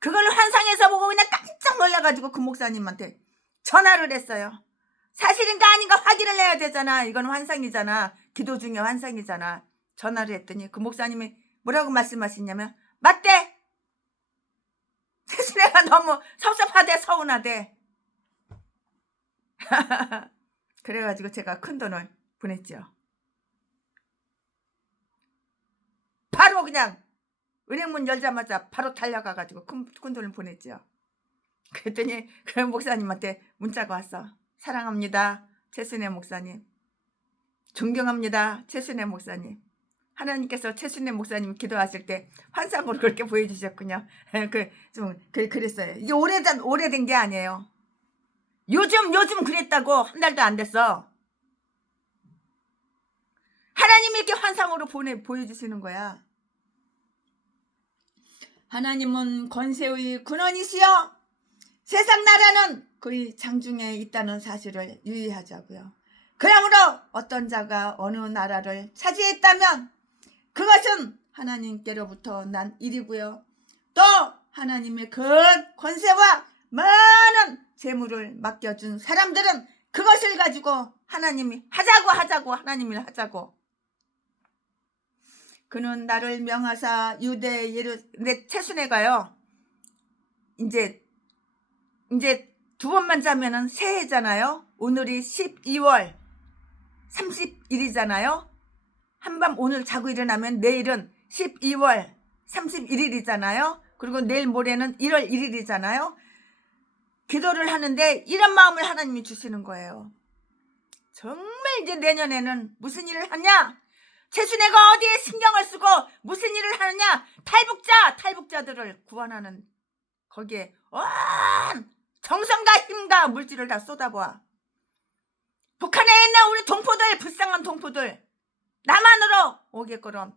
그걸 환상에서 보고 그냥 깜짝 놀라가지고 그 목사님한테 전화를 했어요. 사실인가 아닌가 확인을 해야 되잖아. 이건 환상이잖아. 기도 중에 환상이잖아. 전화를 했더니 그 목사님이 뭐라고 말씀하시냐면 맞대. 최순애가 너무 섭섭하대 서운하대. 그래가지고 제가 큰 돈을 보냈죠. 바로 그냥 은행문 열자마자 바로 달려가가지고 큰 돈을 보냈죠. 그랬더니 그 목사님한테 문자가 왔어. 사랑합니다. 최순애 목사님. 존경합니다. 최순애 목사님. 하나님께서 최순애 목사님 기도하실 때 환상으로 그렇게 보여주셨군요. 그랬어요. 이게 오래된 게 아니에요. 요즘 그랬다고 한 달도 안 됐어. 하나님이 이렇게 환상으로 보여주시는 거야. 하나님은 권세의 근원이시여 세상 나라는 그의 장중에 있다는 사실을 유의하자고요. 그러므로 어떤 자가 어느 나라를 차지했다면 그것은 하나님께로부터 난 일이고요. 또 하나님의 큰 권세와 많은 재물을 맡겨준 사람들은 그것을 가지고 하나님이 하자고 하자고. 그는 나를 명하사 유대 근데 최순애가요. 이제 2번만 자면은 새해잖아요. 오늘이 12월 30일이잖아요. 한밤 오늘 자고 일어나면 내일은 12월 31일이잖아요. 그리고 내일 모레는 1월 1일이잖아요. 기도를 하는데 이런 마음을 하나님이 주시는 거예요. 정말 이제 내년에는 무슨 일을 하냐? 최순애가 어디에 신경을 쓰고 무슨 일을 하느냐? 탈북자들을 구원하는 거기에 온 정성과 힘과 물질을 다 쏟아부어. 북한에 있는 우리 동포들, 불쌍한 동포들 남한으로 오게끔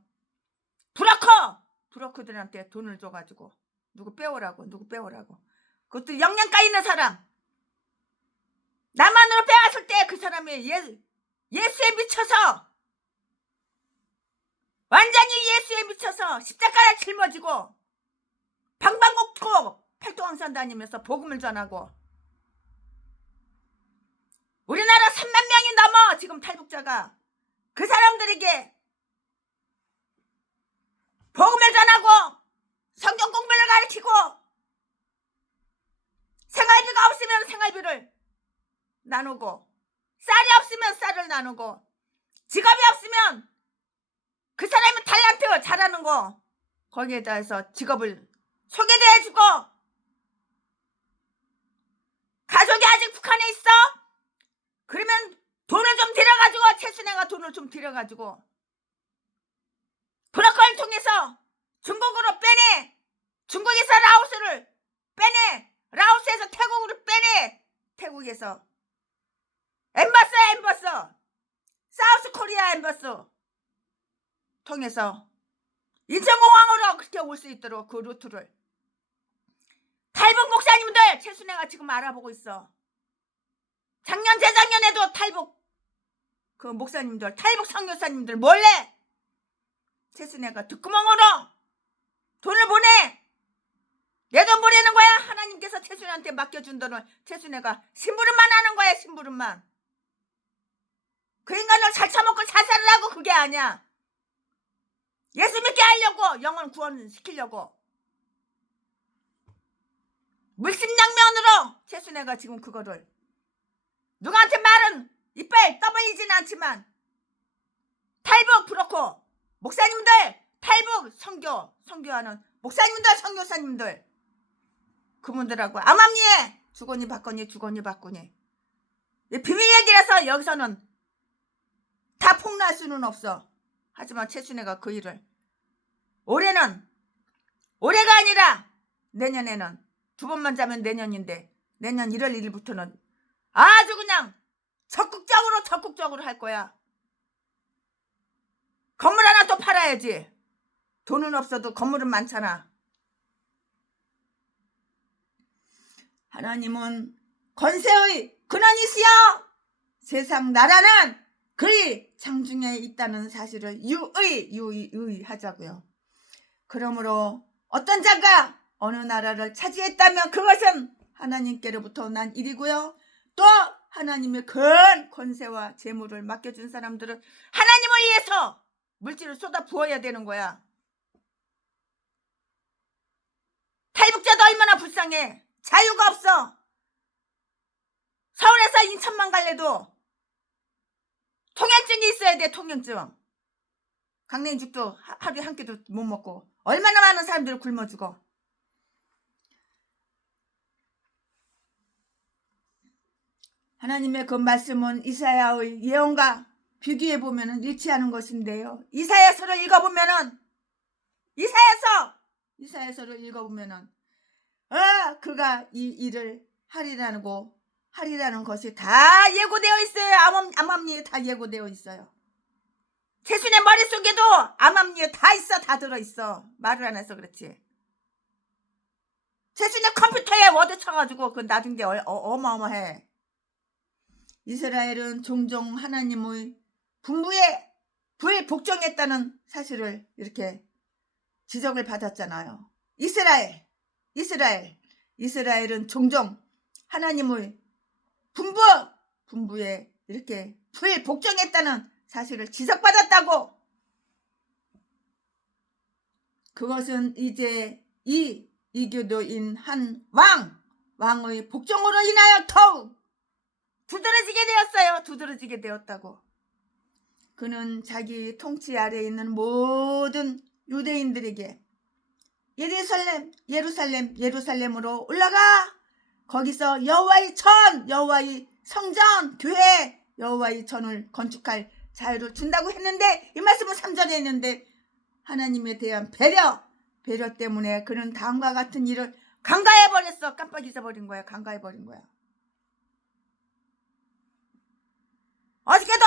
브로커들한테 돈을 줘가지고 누구 빼오라고. 그것도 영양가 있는 사람 남한으로 빼왔을 때 그 사람이 예수에 미쳐서 완전히 예수에 미쳐서 십자가에 짊어지고 방방곡곡 팔도항산 다니면서 복음을 전하고 우리나라 3만 명이 넘어 지금 탈북자가 그 사람들에게 복음을 전하고 성경 공부를 가르치고 생활비가 없으면 생활비를 나누고 쌀이 없으면 쌀을 나누고 직업이 없으면 그 사람이 탤런트 잘하는 거 거기에다 해서 직업을 소개도 해주고 가족이 아직 북한에 있어? 그러면 돈을 좀 들여가지고 최순애가 돈을 좀 들여가지고 브로커를 통해서 중국으로 빼내 중국에서 라오스를 빼내. 라오스에서 태국으로 빼내. 태국에서 엠버서 사우스 코리아 엠버서 통해서 인천공항으로 그렇게 올 수 있도록 그 루트를 탈북 목사님들 최순애가 지금 알아보고 있어. 작년 재작년에도 탈북 그 목사님들 탈북 선교사님들 몰래 최순애가 뒷구멍으로 돈을 보내. 내 돈 보내는 거야. 하나님께서 최순애한테 맡겨준 돈을 최순애가 심부름만 하는 거야. 심부름만. 그 인간을 살처먹고 자살을 하고 그게 아니야. 예수 믿게 하려고 영혼 구원시키려고 물심양면으로 최순애가 지금 그거를 누구한테 말은 이빨 떠벌리지는 않지만 탈북 그렇고 목사님들 탈북 선교하는 목사님들 선교사님들 그분들하고 암암리에 주거니 받거니 비밀 얘기라서 여기서는 다 폭로할 수는 없어. 하지만 최순애가 그 일을 올해가 아니라 내년에는 두 번만 자면 내년인데 내년 1월 1일부터는 아주 그냥 적극적으로 할 거야. 건물 하나 또 팔아야지. 돈은 없어도 건물은 많잖아. 하나님은 권세의 근원이시여 세상 나라는 그리 장중에 있다는 사실을 유의하자고요. 그러므로 어떤 자가 어느 나라를 차지했다면 그것은 하나님께로부터 난 일이고요. 또 하나님의 큰 권세와 재물을 맡겨준 사람들은 하나님을 위해서 물질을 쏟아 부어야 되는 거야. 탈북자도 얼마나 불쌍해. 자유가 없어. 서울에서 인천만 갈래도 통행증이 있어야 돼. 통행증. 강냉죽도 하루에 한 끼도 못 먹고 얼마나 많은 사람들을 굶어 죽어. 하나님의 그 말씀은 이사야의 예언과 비교해 보면 일치하는 것인데요. 이사야서를 읽어보면은 이사야서를 읽어보면은 그가 이 일을 하리라는 것이 다 예고되어 있어요. 암암리에 다 예고되어 있어요. 최순애 머릿속에도 암암리에 다 있어. 다 들어있어. 말을 안 해서 그렇지. 최순애 컴퓨터에 워드 쳐가지고 그 놔둔 게 어마어마해. 이스라엘은 종종 하나님의 분부에 불복종했다는 사실을 이렇게 지적을 받았잖아요. 이스라엘은 종종 하나님의 분부에 이렇게 불복종했다는 사실을 지적받았다고. 그것은 이제 이교도인 한 왕의 복종으로 인하여 더욱 두드러지게 되었다고. 그는 자기 통치 아래에 있는 모든 유대인들에게 예루살렘으로 올라가 거기서 여호와의 성전, 교회, 여호와의 전을 건축할 자유를 준다고 했는데 이 말씀은 3절에 있는데 하나님에 대한 배려 때문에 그는 다음과 같은 일을 간과해버렸어. 깜빡 잊어버린 거야. 간과해버린 거야. 어저께도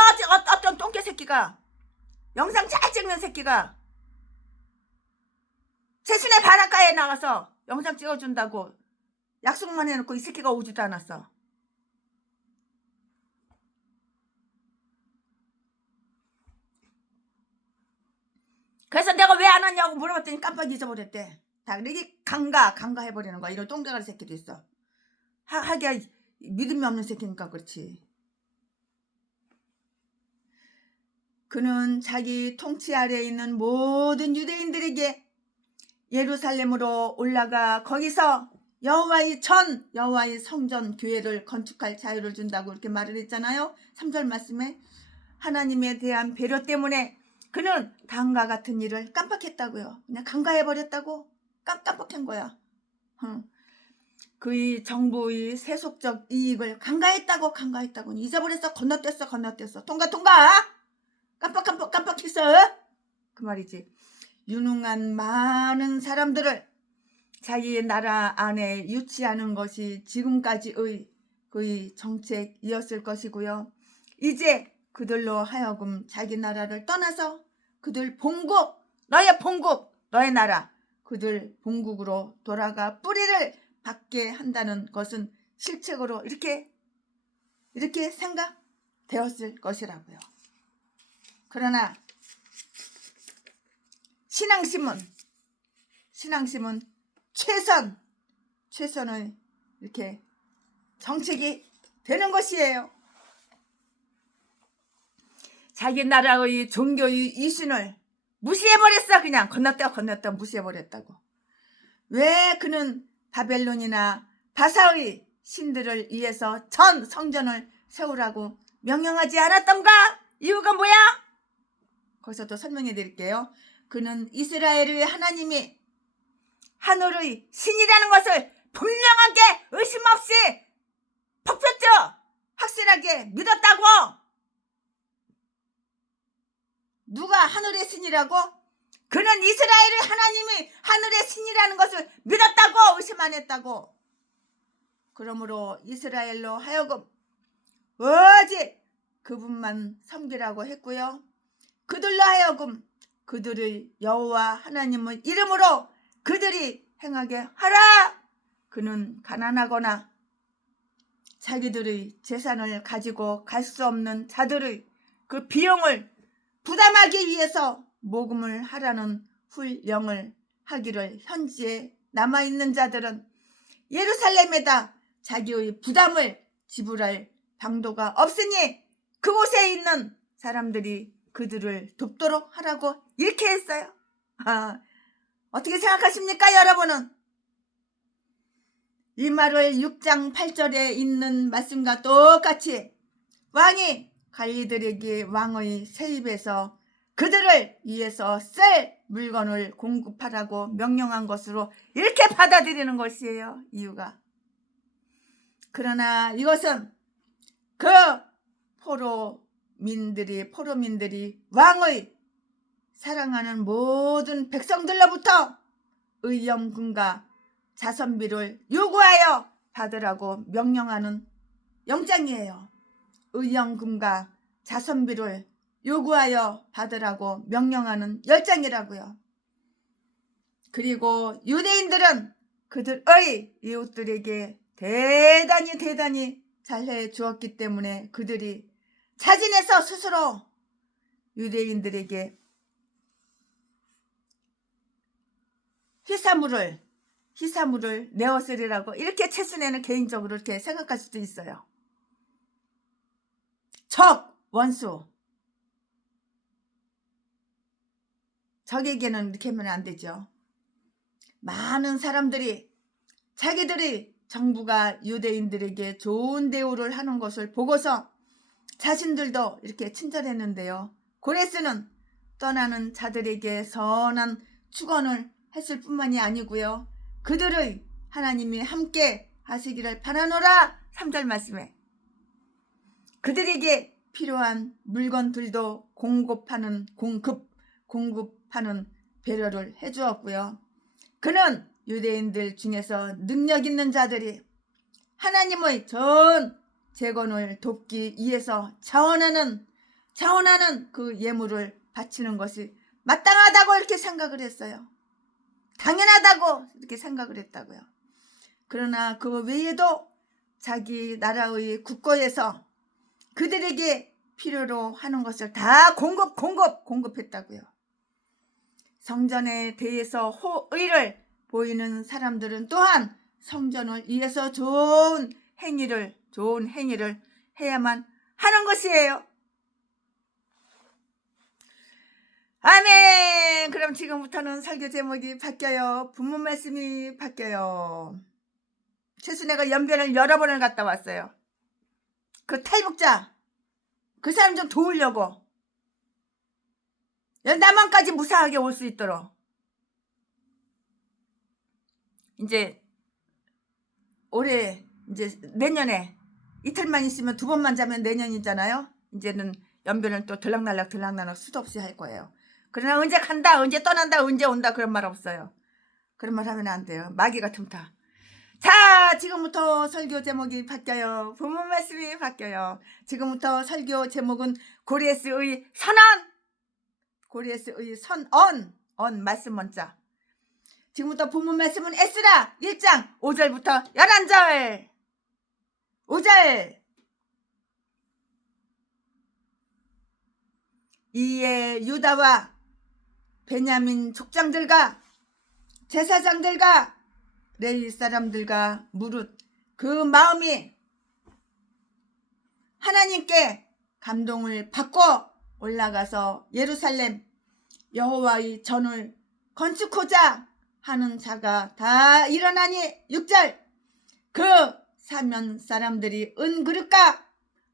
어떤 똥개 새끼가 영상 잘 찍는 새끼가 최순애 바닷가에 나가서 영상 찍어준다고 약속만 해놓고 이 새끼가 오지도 않았어. 그래서 내가 왜 안 왔냐고 물어봤더니 깜빡 잊어버렸대. 다 이렇게 간과해버리는 거야. 이런 똥대가리 새끼도 있어. 하기야 믿음이 없는 새끼니까 그렇지. 그는 자기 통치 아래에 있는 모든 유대인들에게 예루살렘으로 올라가 거기서 여호와의 성전 교회를 건축할 자유를 준다고 이렇게 말을 했잖아요. 3절 말씀에 하나님에 대한 배려 때문에 그는 다음과 같은 일을 깜빡했다고요. 그냥 간과해버렸다고. 깜빡한 거야. 그의 정부의 세속적 이익을 간과했다고 잊어버렸어. 건너뛰었어. 통과. 깜빡했어. 그 말이지. 유능한 많은 사람들을 자기 나라 안에 유치하는 것이 지금까지의 그의 정책이었을 것이고요. 이제 그들로 하여금 자기 나라를 떠나서 그들 본국, 너의 본국, 너의 나라, 그들 본국으로 돌아가 뿌리를 받게 한다는 것은 실책으로 이렇게 생각되었을 것이라고요. 그러나 신앙심은 최선의 이렇게 정책이 되는 것이에요. 자기 나라의 종교의 이신을 무시해버렸어. 그냥 건넜다 무시해버렸다고. 왜 그는 바벨론이나 바사의 신들을 위해서 전 성전을 세우라고 명령하지 않았던가? 이유가 뭐야? 거기서 또 설명해 드릴게요. 그는 이스라엘의 하나님이 하늘의 신이라는 것을 분명하게 의심 없이 폭표죠. 확실하게 믿었다고. 누가 하늘의 신이라고? 그는 이스라엘의 하나님이 하늘의 신이라는 것을 믿었다고. 의심 안 했다고. 그러므로 이스라엘로 하여금 오직 그분만 섬기라고 했고요. 그들로 하여금 그들의 여호와 하나님의 이름으로 그들이 행하게 하라. 그는 가난하거나 자기들의 재산을 가지고 갈 수 없는 자들의 그 비용을 부담하기 위해서 모금을 하라는 훈령을 하기를 현지에 남아있는 자들은 예루살렘에다 자기의 부담을 지불할 방도가 없으니 그곳에 있는 사람들이 그들을 돕도록 하라고 이렇게 했어요. 어떻게 생각하십니까, 여러분은? 이 말을 6장 8절에 있는 말씀과 똑같이 왕이 관리들에게 왕의 세입에서 그들을 위해서 쓸 물건을 공급하라고 명령한 것으로 이렇게 받아들이는 것이에요. 이유가. 그러나 이것은 그 포로민들이 왕의 사랑하는 모든 백성들로부터 의연금과 자선비를 요구하여 받으라고 명령하는 영장이에요. 의연금과 자선비를 요구하여 받으라고 명령하는 열장이라고요. 그리고 유대인들은 그들의 이웃들에게 대단히 잘해 주었기 때문에 그들이 자진해서 스스로 유대인들에게 희사물을 내었으리라고 이렇게 최순애는 개인적으로 이렇게 생각할 수도 있어요. 원수. 적에게는 이렇게 하면 안 되죠. 많은 사람들이 자기들이 정부가 유대인들에게 좋은 대우를 하는 것을 보고서 자신들도 이렇게 친절했는데요. 고레스는 떠나는 자들에게 선한 축원을 했을 뿐만이 아니고요. 그들의 하나님이 함께 하시기를 바라노라. 3절 말씀에 그들에게 필요한 물건들도 공급하는 배려를 해주었고요. 그는 유대인들 중에서 능력 있는 자들이 하나님의 전 재건을 돕기 위해서 자원하는 그 예물을 바치는 것이 마땅하다고 이렇게 생각을 했어요. 당연하다고 이렇게 생각을 했다고요. 그러나 그 외에도 자기 나라의 국고에서 그들에게 필요로 하는 것을 다 공급했다고요. 성전에 대해서 호의를 보이는 사람들은 또한 성전을 위해서 좋은 행위를 해야만 하는 것이에요. 아멘. 그럼 지금부터는 설교 제목이 바뀌어요. 본문 말씀이 바뀌어요. 최순애가 연변을 여러 번을 갔다 왔어요. 그 탈북자 그 사람 좀 도우려고 남한까지 무사하게 올 수 있도록. 이제 올해 이제 내년에 이틀만 있으면 2번만 자면 내년이잖아요. 이제는 연변을 또 들락날락 수도 없이 할 거예요. 그러나 언제 간다, 언제 떠난다, 언제 온다 그런 말 없어요. 그런 말 하면 안 돼요. 마귀가 틈타. 자, 지금부터 설교 제목이 바뀌어요. 본문 말씀이 바뀌어요. 지금부터 설교 제목은 고레스의 선언. 고레스의 선언. 말씀 먼저. 지금부터 본문 말씀은 에스라 1장 5절부터 11절. 5절. 이에 유다와 베냐민 족장들과 제사장들과 레위 사람들과 무릇 그 마음이 하나님께 감동을 받고 올라가서 예루살렘 여호와의 전을 건축하자 하는 자가 다 일어나니 6절. 그 사면 사람들이 은그릇과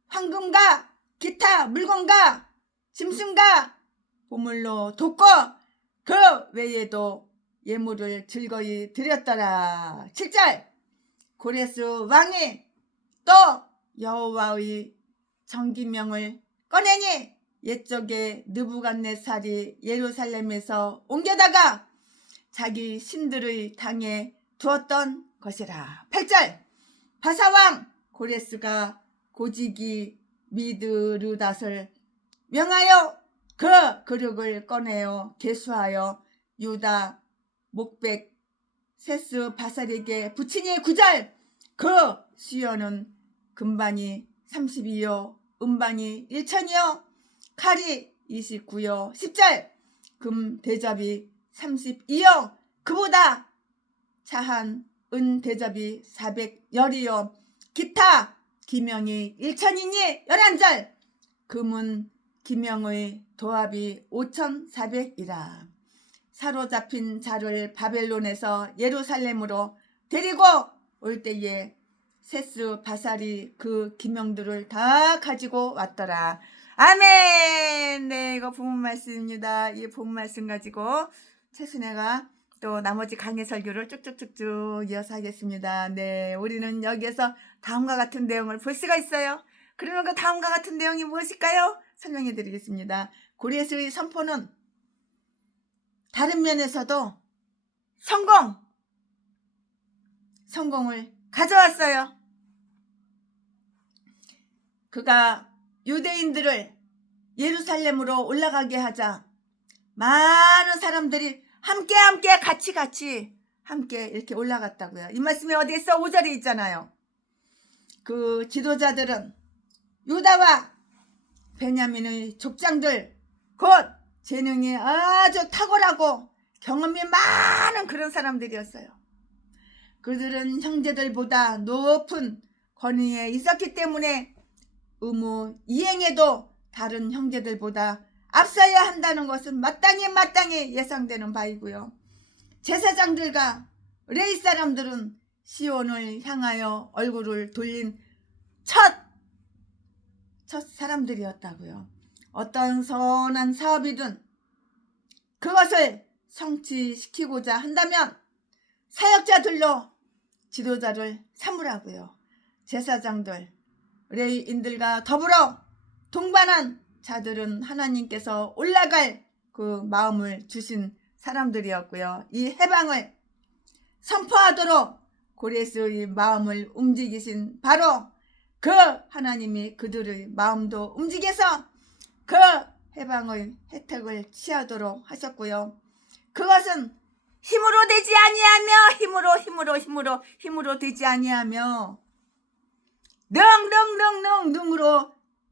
황금과 기타 물건과 짐승과 보물로 돕고 그 외에도 예물을 즐거이 드렸더라. 7절. 고레스 왕이 또 여호와의 정기명을 꺼내니 옛적에 느부갓네살이 예루살렘에서 옮겨다가 자기 신들의 당에 두었던 것이라. 8절. 바사왕 고레스가 고지기 미드르닷을 명하여 그 그릇을 꺼내어 계수하여 유다 목백 세스 바살에게 붙이니 9절. 그 수여는 금반이 32여 은반이 1천이요 칼이 29여 10절. 금 대접이 32여 그보다 차한 은 대접이 400열이요 기타 기명이 1천이니 11절. 금은 기명의 도합이 5,400이라. 사로잡힌 자를 바벨론에서 예루살렘으로 데리고 올 때에 세스 바살이 그 기명들을 다 가지고 왔더라. 아멘. 네, 이거 본문 말씀입니다. 이 본문 말씀 가지고 최순애가 또 나머지 강의 설교를 쭉쭉쭉쭉 이어서 하겠습니다. 네, 우리는 여기에서 다음과 같은 내용을 볼 수가 있어요. 그러면 그 다음과 같은 내용이 무엇일까요? 설명해 드리겠습니다. 고레스의 선포는 다른 면에서도 성공을 가져왔어요. 그가 유대인들을 예루살렘으로 올라가게 하자 많은 사람들이 함께 같이 이렇게 올라갔다고요. 이 말씀이 어디에 있어? 5절에 있잖아요. 그 지도자들은 유다와 베냐민의 족장들, 곧 재능이 아주 탁월하고 경험이 많은 그런 사람들이었어요. 그들은 형제들보다 높은 권위에 있었기 때문에 의무 이행에도 다른 형제들보다 앞서야 한다는 것은 마땅히 예상되는 바이고요. 제사장들과 레위 사람들은 시온을 향하여 얼굴을 돌린 첫 사람들이었다고요. 어떤 선한 사업이든 그것을 성취시키고자 한다면 사역자들로 지도자를 삼으라고요. 제사장들, 레위인들과 더불어 동반한 자들은 하나님께서 올라갈 그 마음을 주신 사람들이었고요. 이 해방을 선포하도록 고레스의 마음을 움직이신 바로 그 하나님이 그들의 마음도 움직여서 그 해방의 혜택을 취하도록 하셨고요. 그것은 힘으로 되지 아니하며 힘으로 되지 아니하며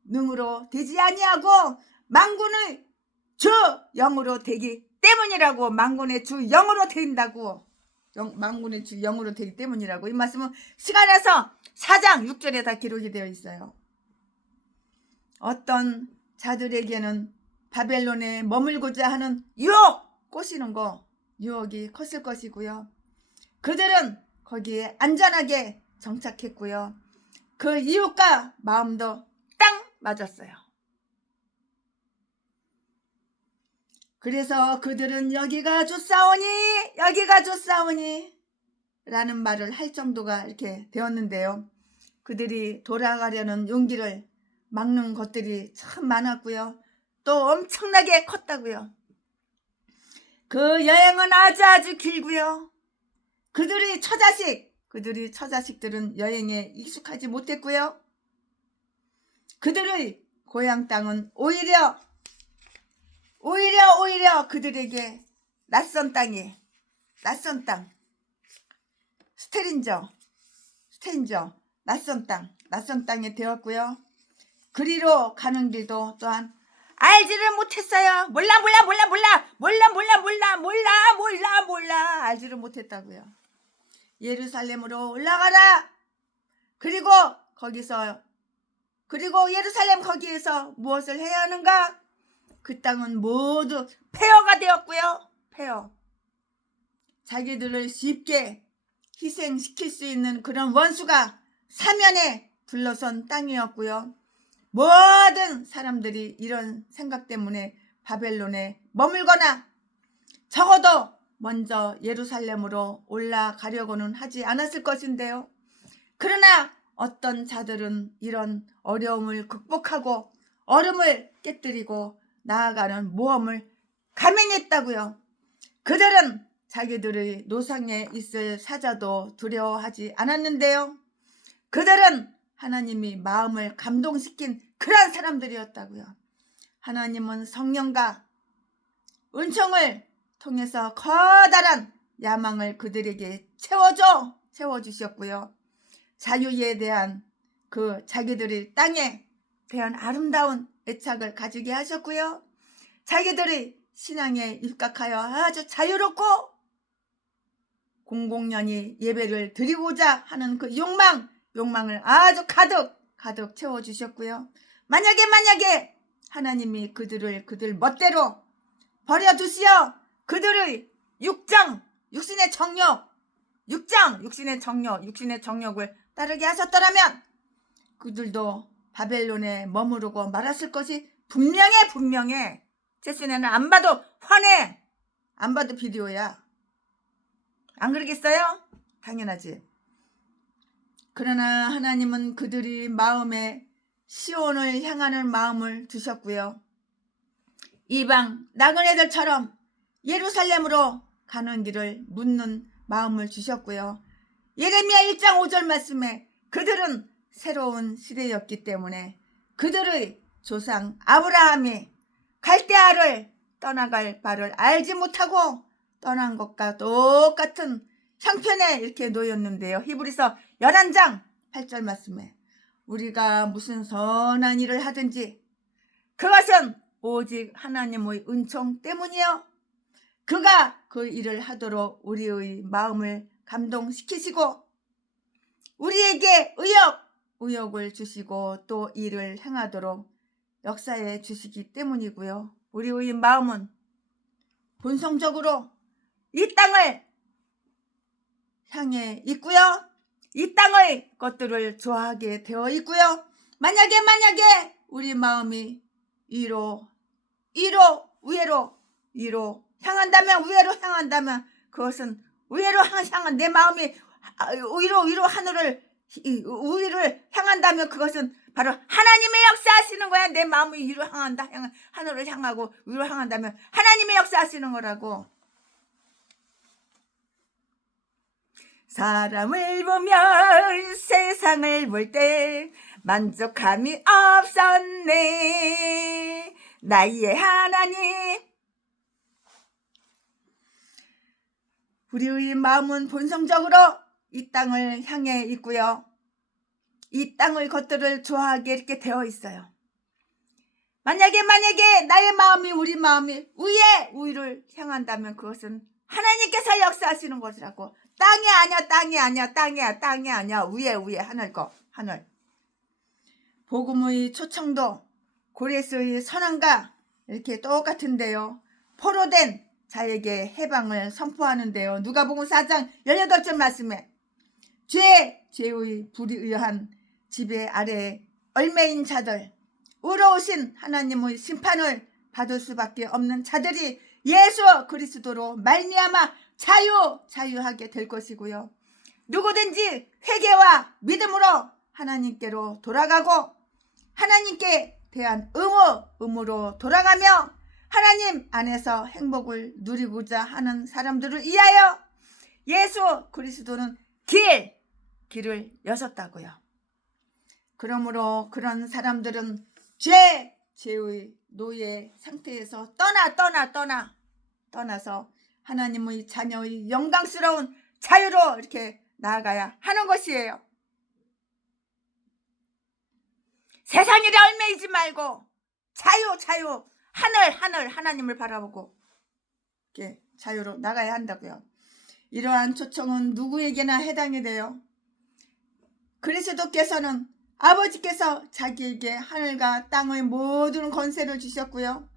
능으로 되지 아니하고 만군의 주 영으로 되기 때문이라고. 만군의 주 영으로 된다고. 만군의 주 영으로 되기 때문이라고. 이 말씀은 스가랴서 4장 6절에 다 기록이 되어 있어요. 어떤 자들에게는 바벨론에 머물고자 하는 유혹 꼬시는 거, 유혹이 컸을 것이고요. 그들은 거기에 안전하게 정착했고요. 그 이웃과 마음도 딱 맞았어요. 그래서 그들은 여기가 좋사오니 라는 말을 할 정도가 이렇게 되었는데요. 그들이 돌아가려는 용기를 막는 것들이 참 많았고요. 또 엄청나게 컸다고요. 그 여행은 아주 길고요. 그들의 처자식들은 여행에 익숙하지 못했고요. 그들의 고향 땅은 오히려 그들에게 낯선 땅, 스트레인저, 낯선 땅이 되었고요. 그리로 가는 길도 또한 알지를 못했어요. 몰라. 알지를 못했다고요. 예루살렘으로 올라가라. 그리고 예루살렘 거기에서 무엇을 해야 하는가? 그 땅은 모두 폐허가 되었고요. 폐허. 자기들을 쉽게 희생시킬 수 있는 그런 원수가 사면에 둘러선 땅이었고요. 모든 사람들이 이런 생각 때문에 바벨론에 머물거나 적어도 먼저 예루살렘으로 올라가려고는 하지 않았을 것인데요. 그러나 어떤 자들은 이런 어려움을 극복하고 얼음을 깨뜨리고 나아가는 모험을 감행했다고요. 그들은 자기들의 노상에 있을 사자도 두려워하지 않았는데요. 그들은 하나님이 마음을 감동시킨 그런 사람들이었다고요. 하나님은 성령과 은총을 통해서 커다란 야망을 그들에게 채워주셨고요. 자유에 대한 그 자기들의 땅에 대한 아름다운 애착을 가지게 하셨고요. 자기들의 신앙에 입각하여 아주 자유롭고 공공연히 예배를 드리고자 하는 그 욕망을 아주 가득 채워주셨고요. 만약에 하나님이 그들 멋대로 버려두시어 그들의 육신의 정욕을 따르게 하셨더라면 그들도 바벨론에 머무르고 말았을 것이 분명해. 제순에는 안 봐도 화내. 안 봐도 비디오야. 안 그러겠어요? 당연하지. 그러나 하나님은 그들이 마음에 시온을 향하는 마음을 주셨고요. 이방 나그네들처럼 예루살렘으로 가는 길을 묻는 마음을 주셨고요. 예레미야 1장 5절 말씀에 그들은 새로운 시대였기 때문에 그들의 조상 아브라함이 갈대아를 떠나갈 바를 알지 못하고 떠난 것과 똑같은 형편에 이렇게 놓였는데요. 히브리서 11장 8절 말씀에 우리가 무슨 선한 일을 하든지 그것은 오직 하나님의 은총 때문이요. 그가 그 일을 하도록 우리의 마음을 감동시키시고 우리에게 의욕을 주시고 또 일을 행하도록 역사해 주시기 때문이고요. 우리의 마음은 본성적으로 이 땅을 향해 있고요. 이 땅의 것들을 좋아하게 되어 있고요. 만약에 우리 마음이 위로 향한다면 그것은 위로 향한 내 마음이 위를 향한다면 그것은 바로 하나님의 역사하시는 거야. 내 마음이 위로 향한다. 하늘을 향하고 위로 향한다면 하나님의 역사하시는 거라고. 사람을 보면 세상을 볼 때 만족함이 없었네. 나의 하나님. 우리의 마음은 본성적으로 이 땅을 향해 있고요. 이 땅의 것들을 좋아하게 이렇게 되어 있어요. 만약에 나의 마음이 우리 마음이 위를 향한다면 그것은 하나님께서 역사하시는 것이라고. 땅이 아니야. 위에 하늘. 복음의 초청도 고레스의 선언과 이렇게 똑같은데요. 포로된 자에게 해방을 선포하는데요. 누가복음 4장 18절 말씀에 죄의 불이 의한 지배 아래 얼매인 자들, 의로우신 하나님의 심판을 받을 수밖에 없는 자들이 예수 그리스도로 말미암아 자유하게 될 것이고요. 누구든지 회개와 믿음으로 하나님께로 돌아가고 하나님께 대한 의무로 돌아가며 하나님 안에서 행복을 누리고자 하는 사람들을 위하여 예수 그리스도는 길을 여셨다고요. 그러므로 그런 사람들은 죄의 노예 상태에서 떠나서 하나님의 자녀의 영광스러운 자유로 이렇게 나아가야 하는 것이에요. 세상 일에 얽매이지 말고 자유 하늘 하나님을 바라보고 이렇게 자유로 나가야 한다고요. 이러한 초청은 누구에게나 해당이 돼요. 그리스도께서는 아버지께서 자기에게 하늘과 땅의 모든 권세를 주셨고요.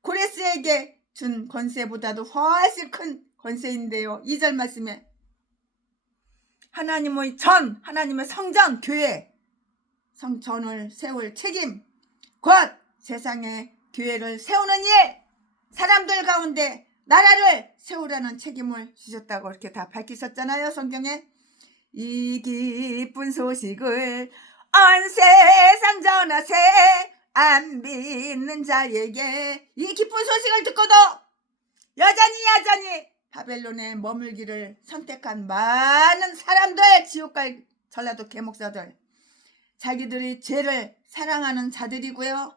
고레스에게 준 권세보다도 훨씬 큰 권세인데요. 2절 말씀에 하나님의 성전, 교회, 성전을 세울 책임, 곧 세상에 교회를 세우는 일, 사람들 가운데 나라를 세우라는 책임을 주셨다고 이렇게 다 밝히셨잖아요. 성경에. 이 기쁜 소식을 온 세상 전하세 안 믿는 자에게 이 기쁜 소식을 듣고도 여전히 바벨론에 머물기를 선택한 많은 사람들, 지옥갈 전라도 개목사들, 자기들이 죄를 사랑하는 자들이고요.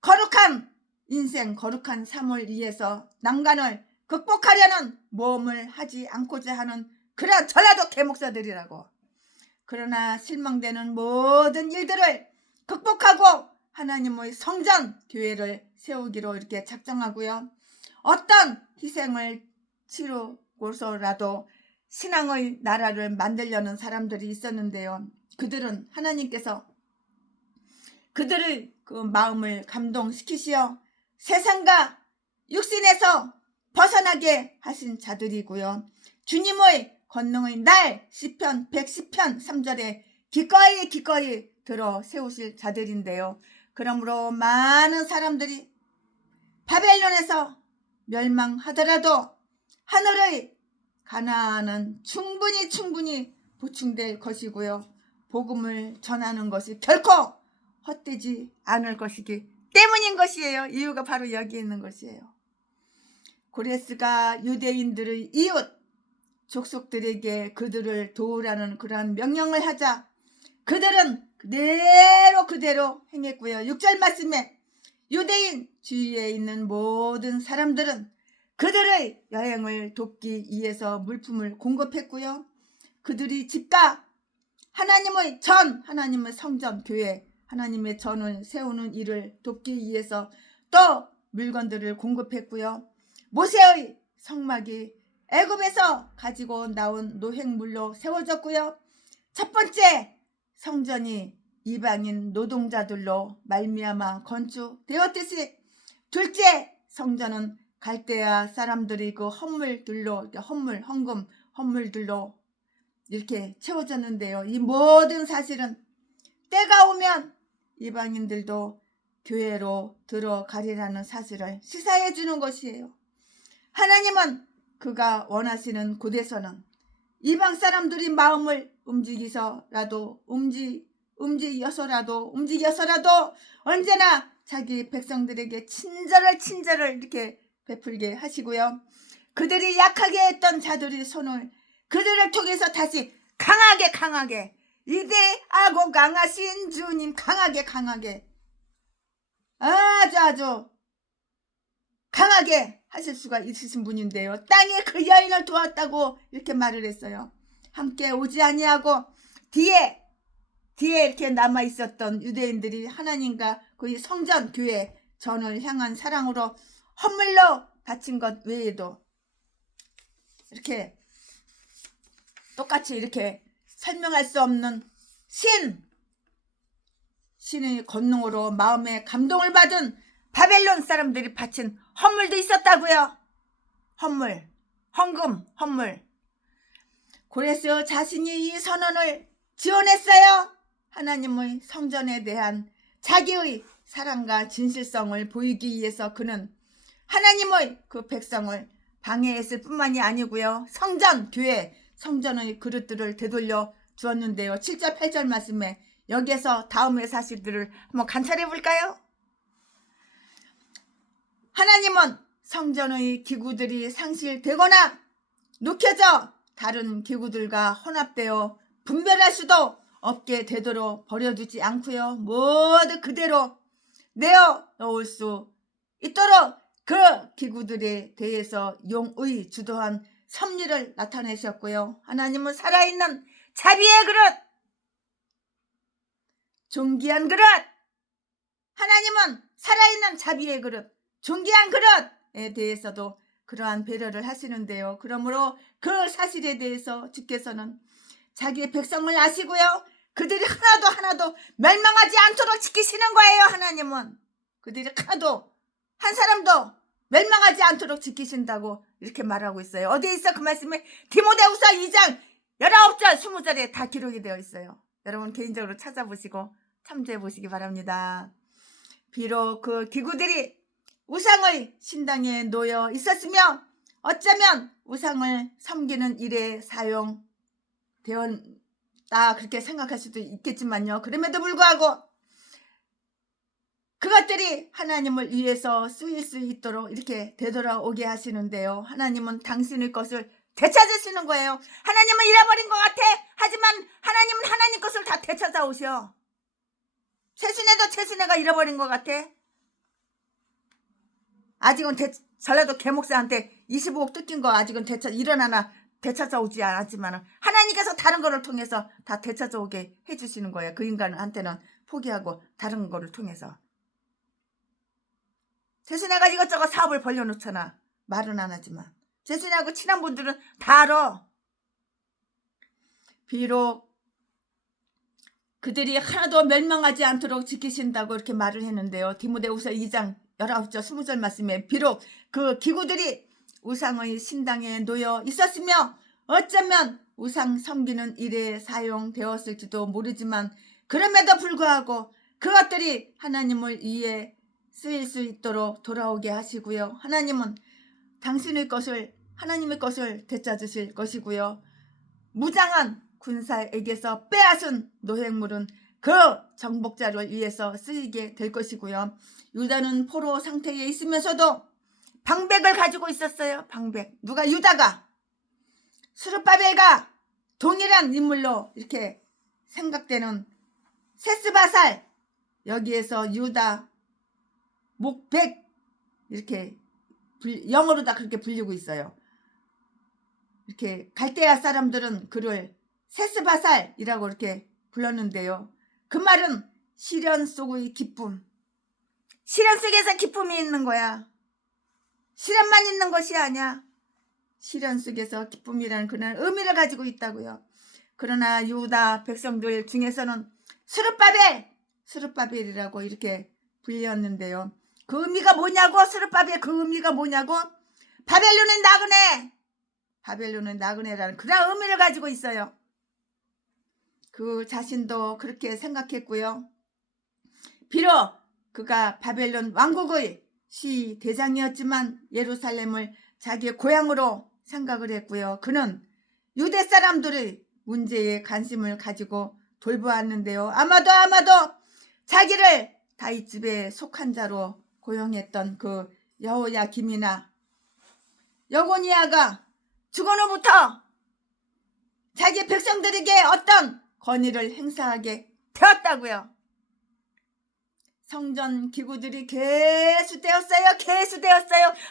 거룩한 인생, 거룩한 삶을 위해서 난간을 극복하려는 모험을 하지 않고자 하는 그런 전라도 개목사들이라고. 그러나 실망되는 모든 일들을 극복하고 하나님의 성전, 교회를 세우기로 이렇게 작정하고요. 어떤 희생을 치르고서라도 신앙의 나라를 만들려는 사람들이 있었는데요. 그들은 하나님께서 그들의 그 마음을 감동시키시어 세상과 육신에서 벗어나게 하신 자들이고요. 주님의 권능의 날 시편 110편 3절에 기꺼이 들어 세우실 자들인데요. 그러므로 많은 사람들이 바벨론에서 멸망하더라도 하늘의 가나안은 충분히 보충될 것이고요. 복음을 전하는 것이 결코 헛되지 않을 것이기 때문인 것이에요. 이유가 바로 여기 있는 것이에요. 고레스가 유대인들의 이웃 족속들에게 그들을 도우라는 그러한 명령을 하자 그들은 그대로 행했고요. 6절 말씀에 유대인 주위에 있는 모든 사람들은 그들의 여행을 돕기 위해서 물품을 공급했고요. 그들이 집과 하나님의 성전, 교회, 하나님의 전을 세우는 일을 돕기 위해서 또 물건들을 공급했고요. 모세의 성막이 애굽에서 가지고 나온 노획물로 세워졌고요. 첫 번째 성전이 이방인 노동자들로 말미암아 건축되었듯이 둘째 성전은 갈대아 사람들이 그 헌물들로 헌금들로 이렇게 채워졌는데요. 이 모든 사실은 때가 오면 이방인들도 교회로 들어가리라는 사실을 시사해 주는 것이에요. 하나님은 그가 원하시는 곳에서는 이방 사람들이 마음을 움직여서라도 언제나 자기 백성들에게 친절을 이렇게 베풀게 하시고요. 그들이 약하게 했던 자들의 손을 그들을 통해서 다시 강하게 위대하고 강하신 주님 강하게 아주 강하게 하실 수가 있으신 분인데요. 땅에 그 여인을 도왔다고 이렇게 말을 했어요. 함께 오지 아니하고 뒤에 이렇게 남아 있었던 유대인들이 하나님과 그 성전 교회 전을 향한 사랑으로 헌물로 바친 것 외에도 이렇게 똑같이 이렇게 설명할 수 없는 신의 권능으로 마음에 감동을 받은 바벨론 사람들이 바친 헌물도 있었다고요. 헌물. 고레스 자신이 이 선언을 지원했어요. 하나님의 성전에 대한 자기의 사랑과 진실성을 보이기 위해서 그는 하나님의 그 백성을 방해했을 뿐만이 아니고요. 성전, 교회, 성전의 그릇들을 되돌려 주었는데요. 7절, 8절 말씀에 여기에서 다음의 사실들을 한번 관찰해 볼까요? 하나님은 성전의 기구들이 상실되거나 눕혀져 다른 기구들과 혼합되어 분별할 수도 없게 되도록 버려두지 않고요. 모두 그대로 내어 놓을 수 있도록 그 기구들에 대해서 용의 주도한 섭리를 나타내셨고요. 하나님은 살아있는 자비의 그릇, 존귀한 그릇, 하나님은 살아있는 자비의 그릇, 존귀한 그릇에 대해서도 그러한 배려를 하시는데요. 그러므로 그 사실에 대해서 주께서는 자기의 백성을 아시고요. 그들이 하나도 멸망하지 않도록 지키시는 거예요. 하나님은 그들이 하나도 한 사람도 멸망하지 않도록 지키신다고 이렇게 말하고 있어요. 어디에 있어 그 말씀이? 디모데후서 2장 19절 20절에 다 기록이 되어 있어요. 여러분 개인적으로 찾아보시고 참조해 보시기 바랍니다. 비록 그 기구들이 우상의 신당에 놓여 있었으며 어쩌면 우상을 섬기는 일에 사용되었다 그렇게 생각할 수도 있겠지만요. 그럼에도 불구하고 그것들이 하나님을 위해서 쓰일 수 있도록 이렇게 되돌아오게 하시는데요. 하나님은 당신의 것을 되찾으시는 거예요. 하나님은 잃어버린 것 같아. 하지만 하나님은 하나님 것을 다 되찾아오셔. 최순애도 최순애가 잃어버린 것 같아. 아직은 전라도 개목사한테 25억 뜯긴 거 아직은 일어나나 되찾아오지 않았지만 하나님께서 다른 거를 통해서 다 되찾아오게 해주시는 거예요. 그 인간한테는 포기하고 다른 거를 통해서. 최순애가 이것저것 사업을 벌려놓잖아. 말은 안 하지만 최순애하고 친한 분들은 다 알아. 비록 그들이 하나도 멸망하지 않도록 지키신다고 이렇게 말을 했는데요. 디모데후서 2장 19절 20절 말씀에 비록 그 기구들이 우상의 신당에 놓여 있었으며 어쩌면 우상 섬기는 일에 사용되었을지도 모르지만 그럼에도 불구하고 그것들이 하나님을 위해 쓰일 수 있도록 돌아오게 하시고요. 하나님은 당신의 것을 하나님의 것을 되찾으실 것이고요. 무장한 군사에게서 빼앗은 노획물은 그 정복자를 위해서 쓰이게 될 것이고요. 유다는 포로 상태에 있으면서도 방백을 가지고 있었어요. 방백. 누가? 유다가. 스룹바벨과 동일한 인물로 이렇게 생각되는 세스바살, 여기에서 유다, 목백 이렇게 영어로 다 그렇게 불리고 있어요. 이렇게 갈대아 사람들은 그를 세스바살이라고 이렇게 불렀는데요. 그 말은 시련 속의 기쁨. 시련 속에서 기쁨이 있는 거야. 시련만 있는 것이 아니야. 시련 속에서 기쁨이라는 그런 의미를 가지고 있다고요. 그러나 유다 백성들 중에서는 스룹바벨이라고 이렇게 불렸는데요. 그 의미가 뭐냐고? 스룹바벨 그 의미가 뭐냐고? 바벨론은 나그네라는 그런 의미를 가지고 있어요. 그 자신도 그렇게 생각했고요. 비록 그가 바벨론 왕국의 시대장이었지만 예루살렘을 자기의 고향으로 생각을 했고요. 그는 유대 사람들의 문제에 관심을 가지고 돌보았는데요. 아마도 자기를 다윗 집에 속한 자로 고용했던 그 여호야김이나 여고니아가 죽어로부터 자기 백성들에게 어떤 권위를 행사하게 되었다고요. 성전 기구들이 개수되었어요.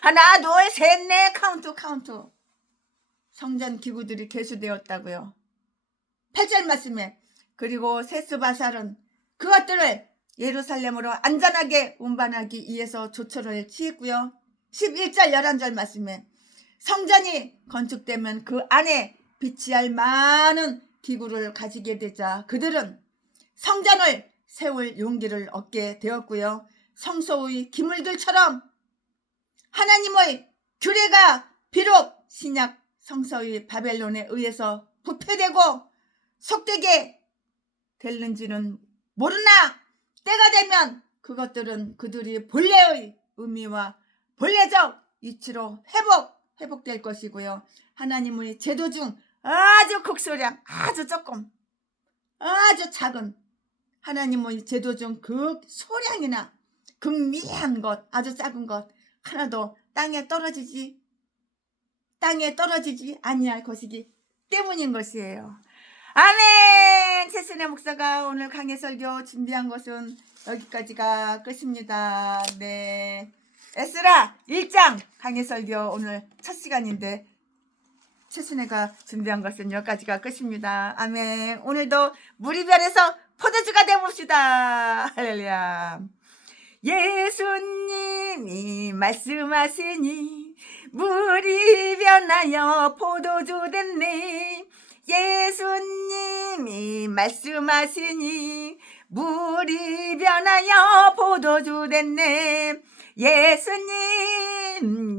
하나, 둘, 셋, 넷, 카운트. 성전 기구들이 개수되었다고요. 8절 말씀에 그리고 세스바살은 그것들을 예루살렘으로 안전하게 운반하기 위해서 조처를 취했고요. 11절 11절 말씀에 성전이 건축되면 그 안에 비치할 많은 기구를 가지게 되자 그들은 성전을 세울 용기를 얻게 되었고요. 성소의 기물들처럼 하나님의 규례가 비록 신약 성서의 바벨론에 의해서 부패되고 속되게 될는지는 모르나 때가 되면 그것들은 그들이 본래의 의미와 본래적 이치로 회복될 것이고요. 하나님의 제도 중 아주 극소량, 아주 조금, 아주 작은 하나님의 제도 중 극소량이나 극미한 것, 아주 작은 것 하나도 땅에 떨어지지 땅에 떨어지지 아니할 것이기 때문인 것이에요. 아멘. 최순애 목사가 오늘 강해 설교 준비한 것은 여기까지가 끝입니다. 네, 에스라 1장 강해 설교 오늘 첫 시간인데 최순애가 준비한 것은 여기까지가 끝입니다. 아멘. 오늘도 무리별에서 포도주가 되봅시다. 할렐루야. 예수님이 말씀하시니 물이 변하여 포도주 됐네. 예수님이 말씀하시니 물이 변하여 포도주 됐네.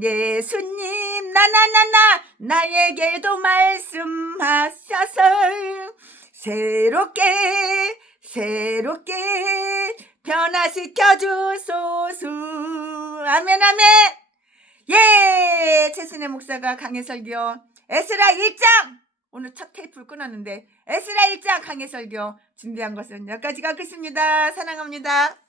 예수님 나나나나 나에게도 말씀하셔서 새롭게 변화시켜 주소서. 아멘 아멘. 예, 최순애 목사가 강해 설교 에스라 1장 오늘 첫 테이프를 끊었는데 에스라 1장 강해 설교 준비한 것은 여기까지가 끝입니다. 사랑합니다.